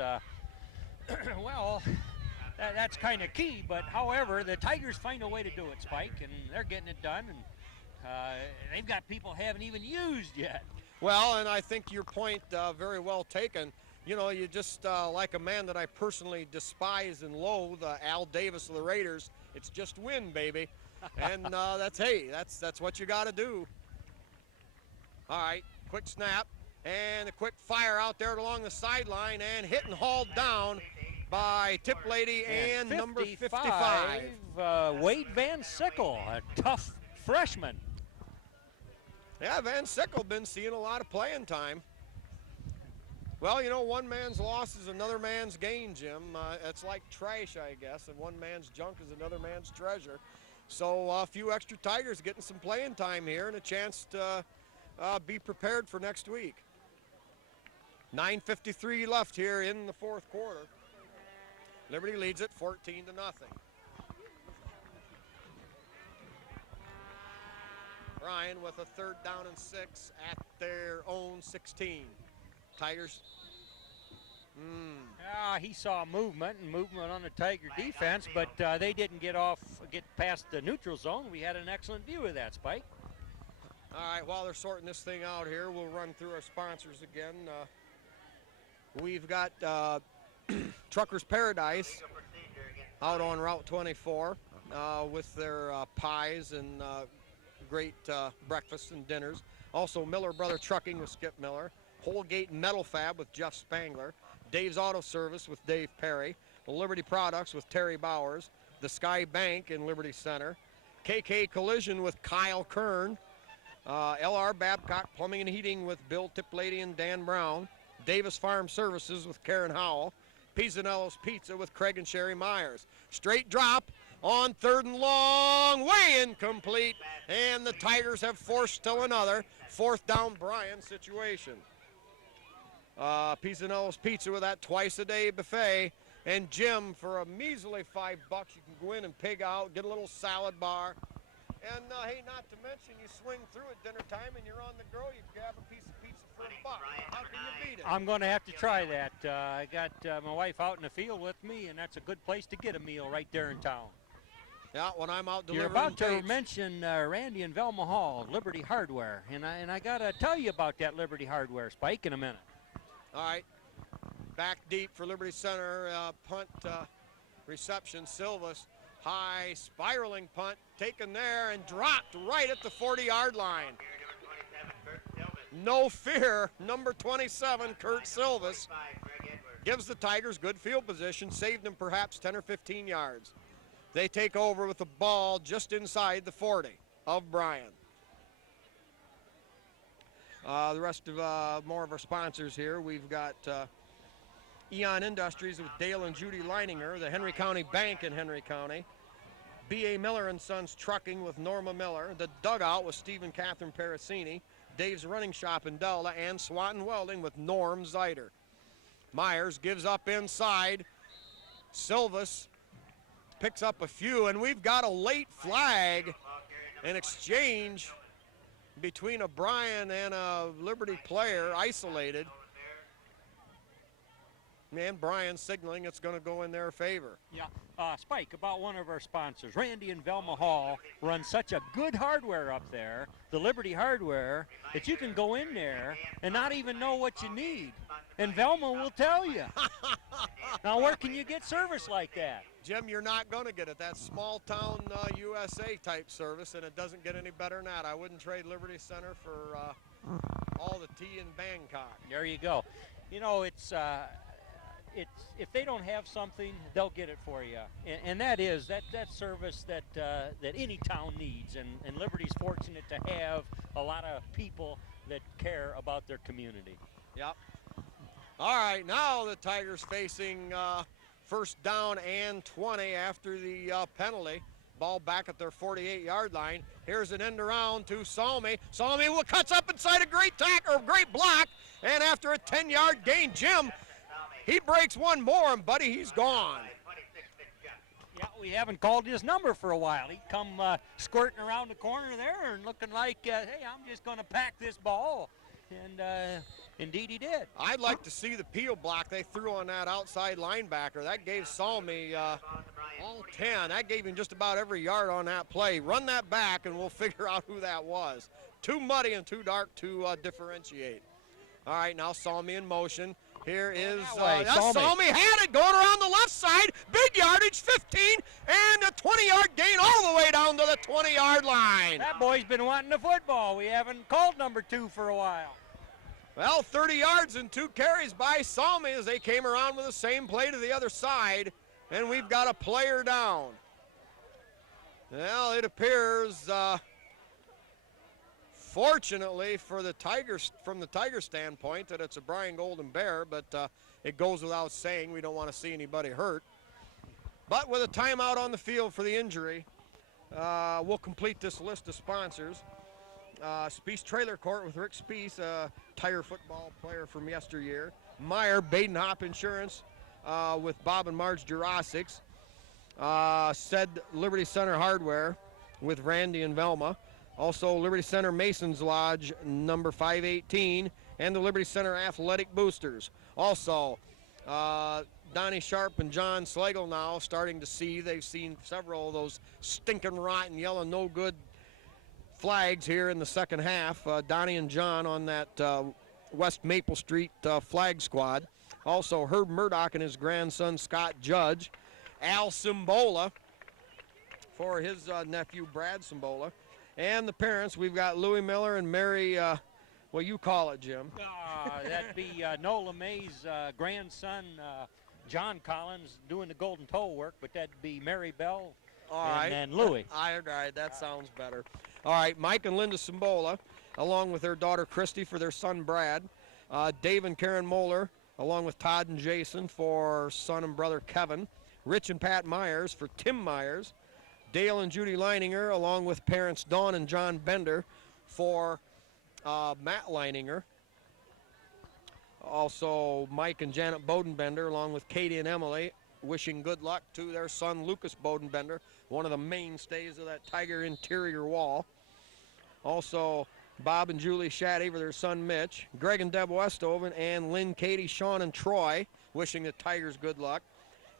well, that's kind of key. But, however, the Tigers find a way to do it, Spike, and they're getting it done. And they've got people haven't even used yet. Well, and I think your point very well taken. You know, you just like a man that I personally despise and loathe, Al Davis of the Raiders. It's just win, baby. And that's what you got to do. All right, quick snap and a quick fire out there along the sideline and hit and hauled down by Tiplady and number 55. Wade Van Sickle, a tough freshman. Yeah, Van Sickle been seeing a lot of playing time. Well, you know, one man's loss is another man's gain, Jim. It's like trash, I guess, and one man's junk is another man's treasure. So a few extra Tigers getting some playing time here and a chance to be prepared for next week. 9:53 left here in the fourth quarter. Liberty leads it 14-0. Bryan with a 3rd down and 6 at their own 16. Tigers. He saw movement on the Tiger defense, but they didn't get past the neutral zone. We had an excellent view of that, Spike. All right, while they're sorting this thing out here, we'll run through our sponsors again. We've got Trucker's Paradise out on Route 24 with their pies and great breakfasts and dinners. Also, Miller Brother Trucking with Skip Miller. Holgate Metal Fab with Jeff Spangler. Dave's Auto Service with Dave Perry. The Liberty Products with Terry Bowers. The Sky Bank in Liberty Center. KK Collision with Kyle Kern. LR Babcock Plumbing and Heating with Bill Tiplady and Dan Brown. Davis Farm Services with Karen Howell. Pisanello's Pizza with Craig and Sherry Myers. Straight drop on 3rd and long, way incomplete, and the Tigers have forced still another 4th down Bryan situation. Pisanello's Pizza with that twice-a-day buffet, and Jim, for a measly $5, you can go in and pig out, get a little salad bar, and hey, not to mention, you swing through at dinner time and you're on the go, you grab a piece of pizza for $1. How can you beat it? I'm going to have to try that. I got my wife out in the field with me, and that's a good place to get a meal right there in town. Yeah, when I'm out delivering You're about to tapes. mention Randy and Velma Hall, Liberty Hardware, and I got to tell you about that Liberty Hardware, Spike, in a minute. All right, back deep for Liberty Center, punt reception. Silvas, high spiraling punt, taken there and dropped right at the 40-yard line. No fear, number 27, Kurt Silvas, gives the Tigers good field position, saved them perhaps 10 or 15 yards. They take over with the ball just inside the 40 of Bryan. The rest of more of our sponsors here. We've got Eon Industries with Dale and Judy Leininger, the Henry County Bank in Henry County, B.A. Miller & Sons Trucking with Norma Miller, the Dugout with Steve and Catherine Parasini, Dave's Running Shop in Delta, and Swanton Welding with Norm Zeider. Myers gives up inside. Silvas picks up a few, and we've got a late flag, an exchange between a Bryan and a Liberty player, isolated. And Bryan signaling it's going to go in their favor. Yeah, Spike, about one of our sponsors. Randy and Velma Hall run such a good hardware up there, the Liberty Hardware, that you can go in there and not even know what you need. And Velma will tell you. Now, where can you get service like that? Jim, you're not going to get it. That's small-town USA type service, and it doesn't get any better than that. I wouldn't trade Liberty Center for all the tea in Bangkok. There you go. You know, it's if they don't have something, they'll get it for you, and that is that service that any town needs, and Liberty's fortunate to have a lot of people that care about their community. Yep. All right, now the Tigers facing first down and 20 after the penalty. Ball back at their 48-yard line. Here's an end around to Salmi. Salmi cuts up inside a great great block, and after a 10-yard gain, Jim, he breaks one more, and buddy, he's gone. Yeah, we haven't called his number for a while. He come squirting around the corner there and looking like, hey, I'm just going to pack this ball. And indeed he did. I'd like to see the peel block they threw on that outside linebacker. That gave Salmi all 10. That gave him just about every yard on that play. Run that back, and we'll figure out who that was. Too muddy and too dark to differentiate. All right, now Salmi in motion. Here is Salmi had it going around the left side. Big yardage, 15, and a 20-yard gain all the way down to the 20-yard line. That boy's been wanting the football. We haven't called number 2 for a while. Well, 30 yards and 2 carries by Salmi as they came around with the same play to the other side, and we've got a player down. Well, it appears, fortunately for the Tigers, from the Tiger standpoint, that it's a Bryan Golden Bear, but it goes without saying we don't want to see anybody hurt. But with a timeout on the field for the injury, we'll complete this list of sponsors. Speece Trailer Court with Rick Speece, a Tiger football player from yesteryear. Meyer Baden Hop Insurance with Bob and Marge Jurassics. Said Liberty Center Hardware with Randy and Velma. Also Liberty Center Masons Lodge number 518 and the Liberty Center Athletic Boosters. Also Donnie Sharp and John Slagle now starting to see. They've seen several of those stinking rotten yellow no good flags here in the second half. Donnie and John on that West Maple Street flag squad. Also Herb Murdoch and his grandson Scott Judge. Al Cimbola for his nephew Brad Cimbola. And the parents, we've got Louis Miller and Mary, what you call it, Jim? That'd be Nola May's grandson, John Collins, doing the golden toe work, but that'd be Mary Bell and Louis. All right, that sounds better. All right, Mike and Linda Cimbola, along with their daughter Christy for their son Brad. Dave and Karen Moeller, along with Todd and Jason for son and brother Kevin. Rich and Pat Myers for Tim Myers. Dale and Judy Leininger, along with parents Dawn and John Bender for Matt Leininger. Also Mike and Janet Bodenbender, along with Katie and Emily, wishing good luck to their son Lucas Bodenbender, one of the mainstays of that Tiger interior wall. Also Bob and Julie Shaddy for their son Mitch. Greg and Deb Westoven and Lynn, Katie, Sean, and Troy wishing the Tigers good luck.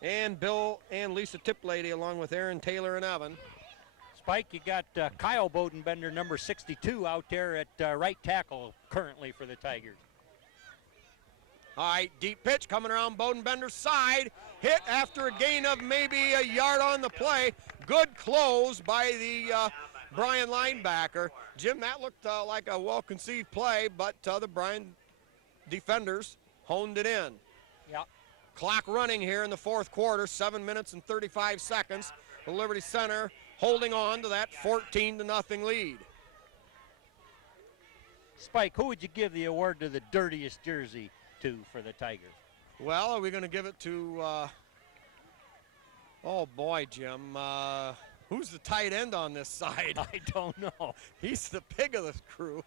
And Bill and Lisa Tiplady along with Aaron, Taylor, and Evan. Spike, you got Kyle Bodenbender, number 62, out there at right tackle currently for the Tigers. All right, deep pitch coming around Bodenbender's side. Hit after a gain of maybe a yard on the play. Good close by the Bryan linebacker. Jim, that looked like a well-conceived play, but the Bryan defenders honed it in. Yep. Clock running here in the fourth quarter, 7 minutes and 35 seconds. The Liberty Center holding on to that 14-0 lead. Spike, who would you give the award to the dirtiest jersey to for the Tigers? Well, are we going to give it to, oh boy, Jim, who's the tight end on this side? I don't know. He's the pig of the crew.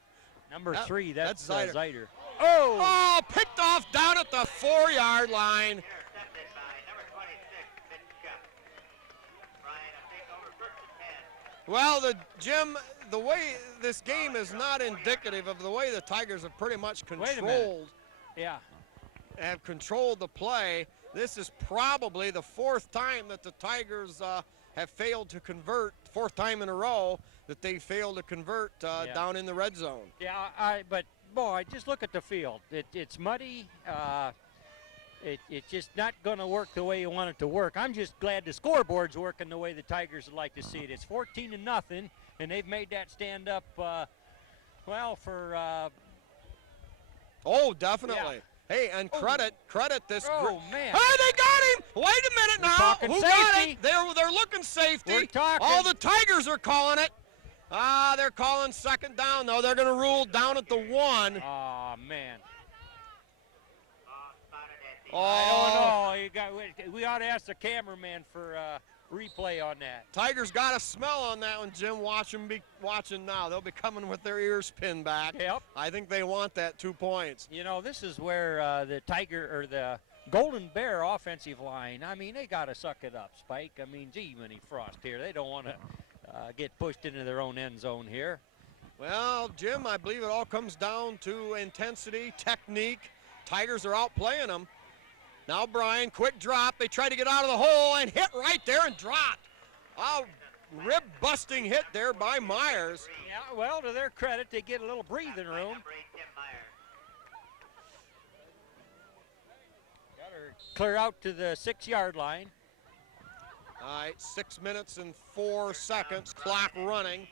Number 3, that's Zider. Oh, picked off down at the 4-yard line. Intercepted by number 26, Mitch Bryan, a takeover, first and 10. Well, Jim, the way this game is not indicative of the way the Tigers have pretty much controlled. Yeah. Have controlled the play. This is probably the fourth time that the Tigers have failed to convert, fourth time in a row that they failed to convert down in the red zone. Yeah, but boy, just look at the field. It's muddy. It's just not going to work the way you want it to work. I'm just glad the scoreboard's working the way the Tigers would like to see it. It's 14-0, and they've made that stand up, well, for oh, definitely. Yeah. Hey, and credit this. Oh, man. Hey, they got him. Wait a minute We're now. talking Who got safety. it? They're looking safety. We're talking. All the Tigers are calling it. They're calling second down, though. They're going to rule down at the 1. Oh, man. Oh, I don't know. We ought to ask the cameraman for replay on that. Tigers got a smell on that one, Jim. Watch them be watching now. They'll be coming with their ears pinned back. Yep. I think they want that 2 points. You know, this is where the the Golden Bear offensive line, I mean, they got to suck it up, Spike. I mean, gee, Minnie Frost here. They don't want to get pushed into their own end zone here. Well, Jim, I believe it all comes down to intensity, technique. Tigers are outplaying them. Now Bryan, quick drop. They try to get out of the hole and hit right there and dropped. A rib-busting hit there by Myers. Yeah, well, to their credit, they get a little breathing room. Got her clear out to the 6-yard line. All right, 6 minutes and 4 seconds, clock running.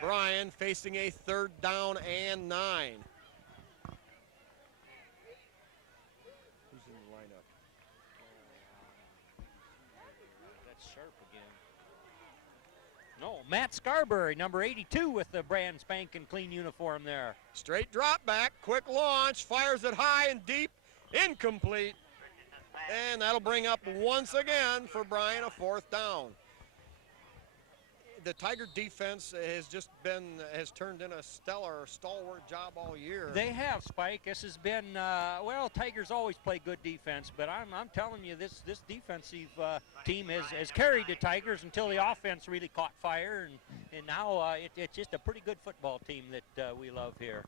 Bryan facing a 3rd down and 9. Who's in the lineup? That's sharp again. No, Matt Scarberry, number 82 with the brand spanking clean uniform there. Straight drop back, quick launch, fires it high and deep, incomplete. And that'll bring up once again for Bryan a 4th down. The Tiger defense has turned in a stellar, stalwart job all year. They have, Spike. This has been, well, Tigers always play good defense, but I'm telling you, this defensive team has carried the Tigers until the offense really caught fire, and now it's just a pretty good football team that we love here.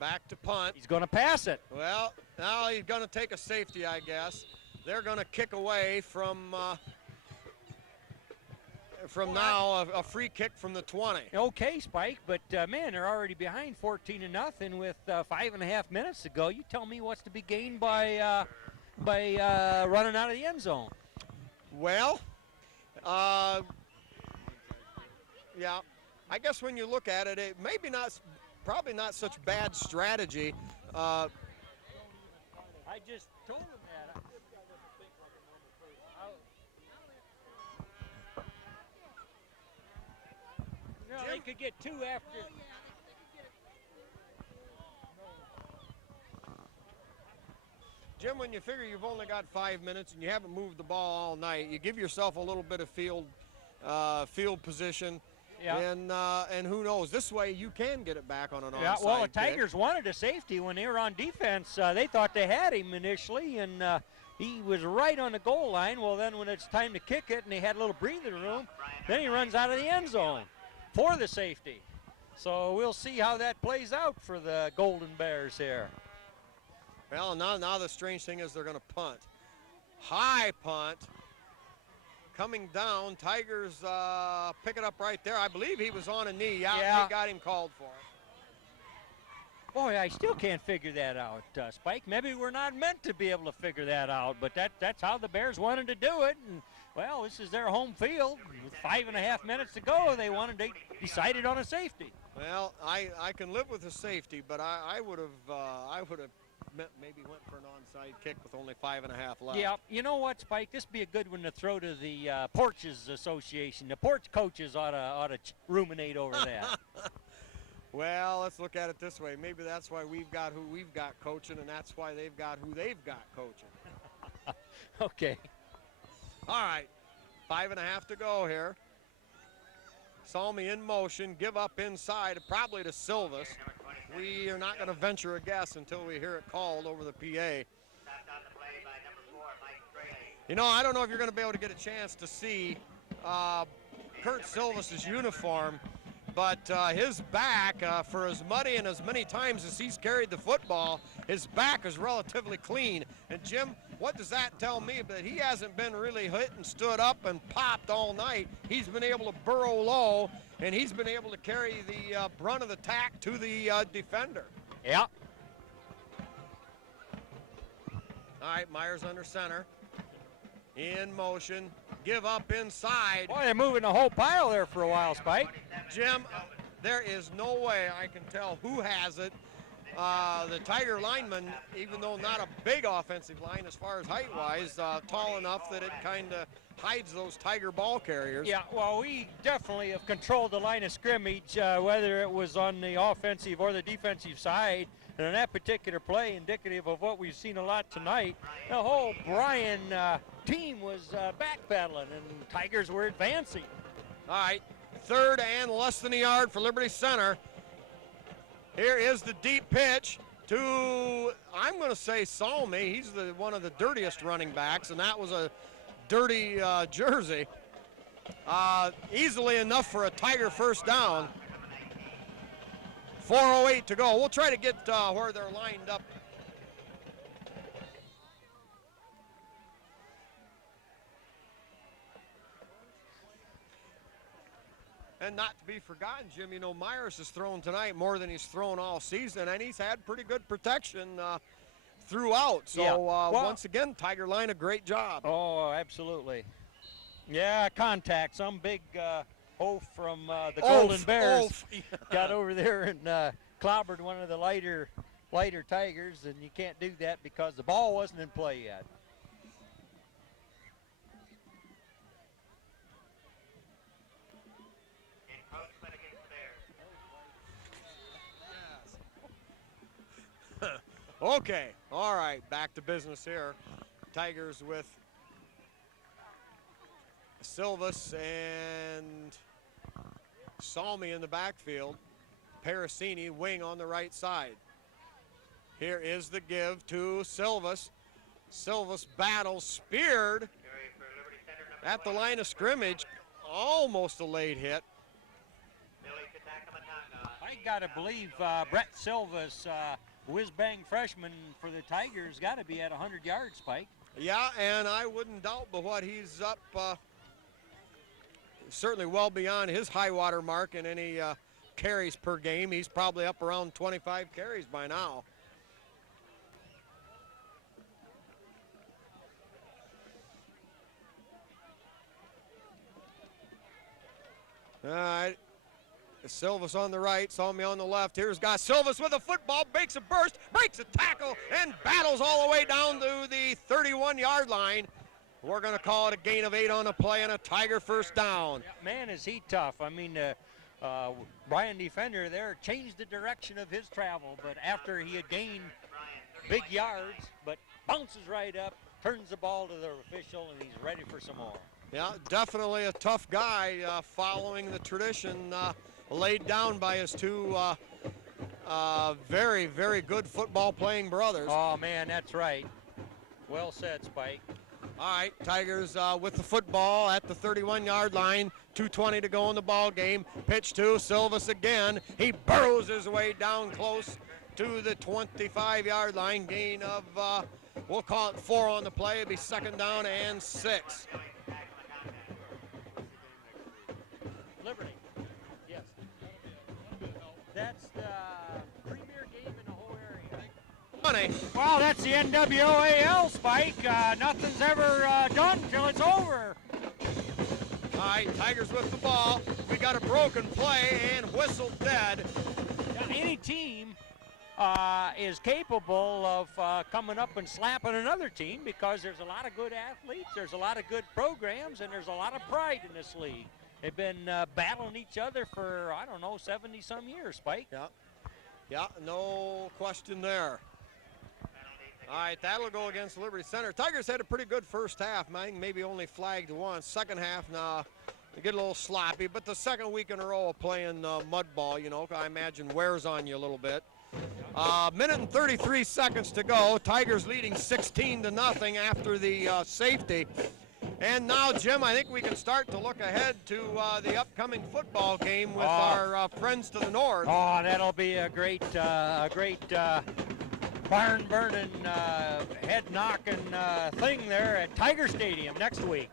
Back to punt. He's going to pass it. Well, now he's going to take a safety, I guess. They're going to kick away from now a free kick from the 20. Okay, Spike, but man, they're already behind 14-0 with 5.5 minutes to go. You tell me what's to be gained by running out of the end zone. Well, yeah, I guess when you look at it, probably not such bad strategy. I just told him that. No, they could get 2 after. Jim, when you figure you've only got 5 minutes and you haven't moved the ball all night, you give yourself a little bit of field position. Yeah. And who knows? This way you can get it back on an onside Yeah, well, the kick. Tigers wanted a safety when they were on defense. They thought they had him initially, and he was right on the goal line. Well, then when it's time to kick it and they had a little breathing room, then he runs out of the end zone for the safety. So we'll see how that plays out for the Golden Bears here. Well, now the strange thing is they're going to punt. High punt. Coming down, Tigers pick it up right there. I believe he was on a knee. Yeah. They got him called for it. Boy, I still can't figure that out, Spike. Maybe we're not meant to be able to figure that out, but that's how the Bears wanted to do it. And, well, this is their home field. With 5.5 minutes to go, they decided on a safety. Well, I can live with a safety, but I would have maybe went for an onside kick with only 5.5 left. Yeah, you know what, Spike? This would be a good one to throw to the Porches Association. The porch coaches ought to ruminate over that. Well, let's look at it this way. Maybe that's why we've got who we've got coaching, and that's why they've got who they've got coaching. Okay. All right, 5.5 to go here. Salmi in motion, give up inside, probably to Silvas. We are not going to venture a guess until we hear it called over the PA. You know, I don't know if you're going to be able to get a chance to see Kurt Silvas' uniform, but his back, for as muddy and as many times as he's carried the football, his back is relatively clean. And Jim, what does that tell me? That he hasn't been really hit and stood up and popped all night. He's been able to burrow low, and he's been able to carry the brunt of the attack to the defender. Yeah. All right, Myers under center. In motion, give up inside. Boy, they're moving the whole pile there for a while, Spike. Jim, there is no way I can tell who has it. The Tiger lineman, even though not a big offensive line as far as height-wise, tall enough that it kind of hides those Tiger ball carriers. Yeah, well, we definitely have controlled the line of scrimmage, whether it was on the offensive or the defensive side. And in that particular play, indicative of what we've seen a lot tonight, the whole Bryan team was backpedaling, and Tigers were advancing. All right, 3rd and less than a yard for Liberty Center. Here is the deep pitch to, I'm going to say Salmi. He's one of the dirtiest running backs, and that was a dirty jersey. Easily enough for a Tiger first down. 4:08 to go. We'll try to get where they're lined up. And not to be forgotten, Jim, you know, Myers has thrown tonight more than he's thrown all season, and he's had pretty good protection throughout. So, Yeah. Well, once again, Tiger line, a great job. Oh, absolutely. Yeah, contact. Some big oaf from the Golden Bears got over there and clobbered one of the lighter Tigers, and you can't do that because the ball wasn't in play yet. Encroachment against the Bears. Okay, all right, back to business here. Tigers with Silvas and Salmi in the backfield. Parasini wing on the right side. Here is the give to Silvas. Silvas battles, speared Carry for Liberty Center, number at the 20. line of scrimmage. Almost a late hit. Billy Katakamatanga. I got to believe Brett Silvas, whiz-bang freshman for the Tigers, got to be at 100 yards, Spike. Yeah, and I wouldn't doubt but what he's up certainly well beyond his high water mark in any carries per game. He's probably up around 25 carries by now. All right, Silvas on the right, Salmi on the left. Here's got Silvas with a football, makes a burst, breaks a tackle, and battles all the way down to the 31-yard line. We're going to call it a gain of 8 on the play and a Tiger first down. Yeah, man, is he tough. I mean, Bryan defender there changed the direction of his travel, but after he had gained big yards, but bounces right up, turns the ball to the official, and he's ready for some more. Yeah, definitely a tough guy, following the tradition laid down by his two very, very good football playing brothers. Oh, man, that's right. Well said, Spike. All right, Tigers with the football at the 31-yard line. 2:20 to go in the ball game. Pitch to Silvas again. He burrows his way down close to the 25-yard line. Gain of, we'll call it 4 on the play. It'll be 2nd down and 6. Liberty. Yes. That's the premier game in the whole area. Well, that's the NWAL, Spike. Nothing's ever done till it's over. All right, Tigers with the ball. We got a broken play and whistle dead. Now, any team is capable of coming up and slapping another team because there's a lot of good athletes, there's a lot of good programs, and there's a lot of pride in this league. They've been battling each other for, I don't know, 70-some years, Spike. Yeah, no question there. All right, that'll go against Liberty Center. Tigers had a pretty good first half, man. Maybe only flagged once. Second half, now they get a little sloppy. But the second week in a row of playing mud ball, you know, I imagine wears on you a little bit. Minute and 33 seconds to go. Tigers leading 16-0 after the safety. And now, Jim, I think we can start to look ahead to the upcoming football game with our friends to the north. Oh, that'll be a great barn-burning, head-knocking thing there at Tiger Stadium next week.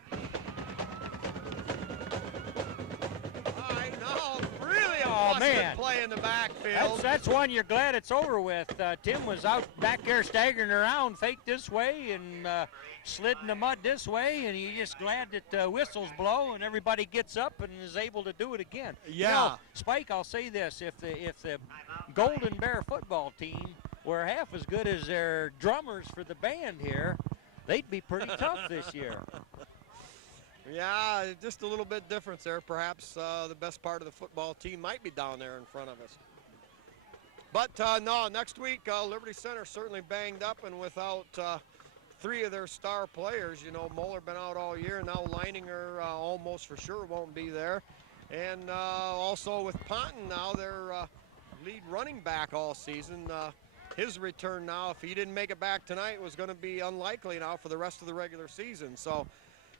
All right, now really a Oh, Busted man. play in the backfield. That's one you're glad it's over with. Tim was out back there staggering around, faked this way and slid in the mud this way, and you're just glad that the whistles blow and everybody gets up and is able to do it again. Yeah. You know, Spike, I'll say this: if the Golden Bear football team were half as good as their drummers for the band here, they'd be pretty tough this year. Yeah, just a little bit difference there. Perhaps the best part of the football team might be down there in front of us. But no, next week Liberty Center certainly banged up and without 3 of their star players. You know, Moeller been out all year, and now Leininger almost for sure won't be there. And also with Ponton now, their lead running back all season. His return now, if he didn't make it back tonight, was going to be unlikely now for the rest of the regular season. So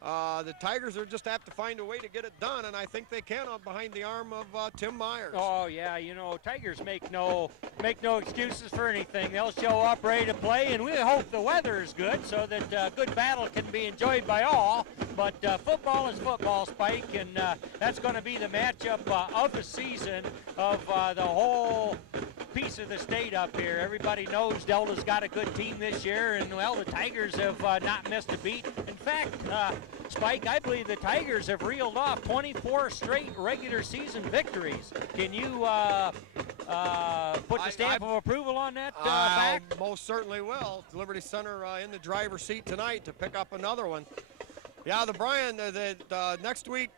the Tigers are just have to find a way to get it done, and I think they can behind the arm of Tim Myers. Oh yeah, you know, Tigers make no excuses for anything. They'll show up ready to play, and we hope the weather is good so that good battle can be enjoyed by all. But football is football, Spike, and that's going to be the matchup of the season of the whole piece of the state up here. Everybody knows Delta's got a good team this year, and well, the Tigers have not missed a beat. In fact, Spike, I believe the Tigers have reeled off 24 straight regular season victories. Can you put the stamp of approval on that fact? Most certainly will. Liberty Center in the driver's seat tonight to pick up another one. Yeah, the Bryan, next week,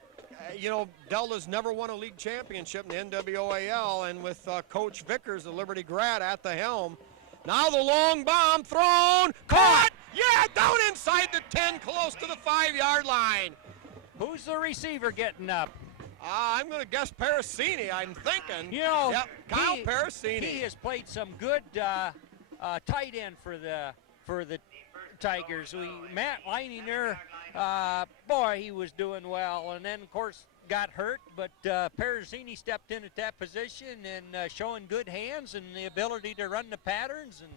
you know, Delta's never won a league championship in the NWOAL, and with Coach Vickers, the Liberty grad, at the helm. Now the long bomb thrown, caught! Yeah, down inside the 10, close to the 5-yard line. Who's the receiver getting up? I'm going to guess Parasini, I'm thinking. You know, yep, Kyle Parasini. He has played some good tight end for the Tigers. Matt Leininger, boy, he was doing well, and then of course got hurt, but Parasini stepped in at that position and showing good hands and the ability to run the patterns, and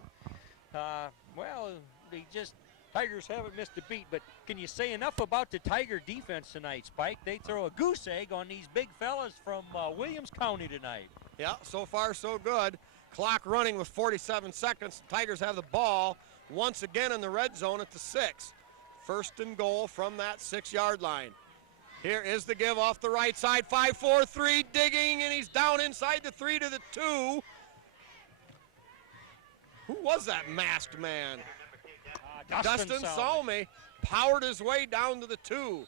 well, Tigers haven't missed a beat. But can you say enough about the Tiger defense tonight, Spike? They throw a goose egg on these big fellas from Williams County tonight. Yeah, so far so good. Clock running with 47 seconds. The Tigers have the ball once again in the red zone at the 6. First and goal from that 6-yard line. Here is the give off the right side. 5-4-3 digging, and he's down inside the 3 to the 2. Who was that masked man? Dustin Salmi powered his way down to the 2.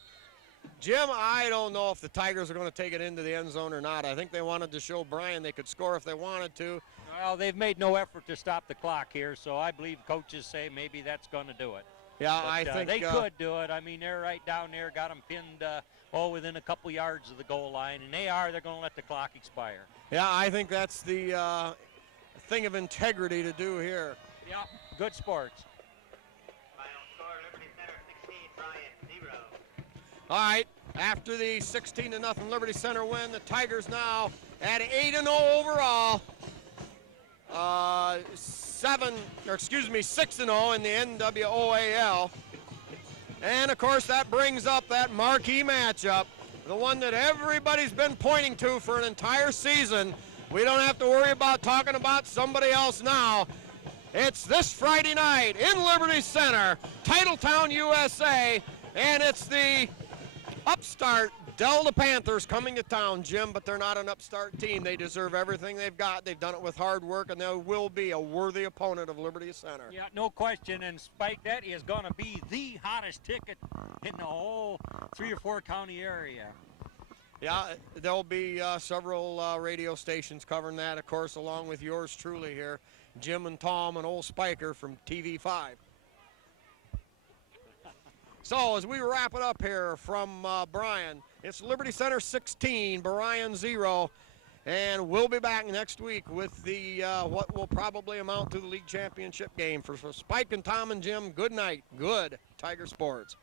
Jim, I don't know if the Tigers are going to take it into the end zone or not. I think they wanted to show Bryan they could score if they wanted to. Well, they've made no effort to stop the clock here, so I believe coaches say maybe that's going to do it. Yeah, but, I think they could do it. I mean, they're right down there, got them pinned within a couple yards of the goal line, and they're going to let the clock expire. Yeah, I think that's the thing of integrity to do here. Yeah, good sports. Final score, Liberty Center 16, Bryan 0. All right, after the 16-0 Liberty Center win, the Tigers now at 8-0 overall. 6-0 in the NWOAL. And of course that brings up that marquee matchup, the one that everybody's been pointing to for an entire season. We don't have to worry about talking about somebody else now. It's this Friday night in Liberty Center, Titletown, USA, and it's the upstart Delta Panthers coming to town, Jim, but they're not an upstart team. They deserve everything they've got. They've done it with hard work, and they will be a worthy opponent of Liberty Center. Yeah, no question, and Spike, that is going to be the hottest ticket in the whole 3 or 4 county area. Yeah, there'll be several radio stations covering that, of course, along with yours truly here, Jim and Tom and old Spiker from TV5. So as we wrap it up here from Bryan, it's Liberty Center 16, Bryan 0, and we'll be back next week with the what will probably amount to the league championship game. For Spike and Tom and Jim, good night, good Tiger Sports.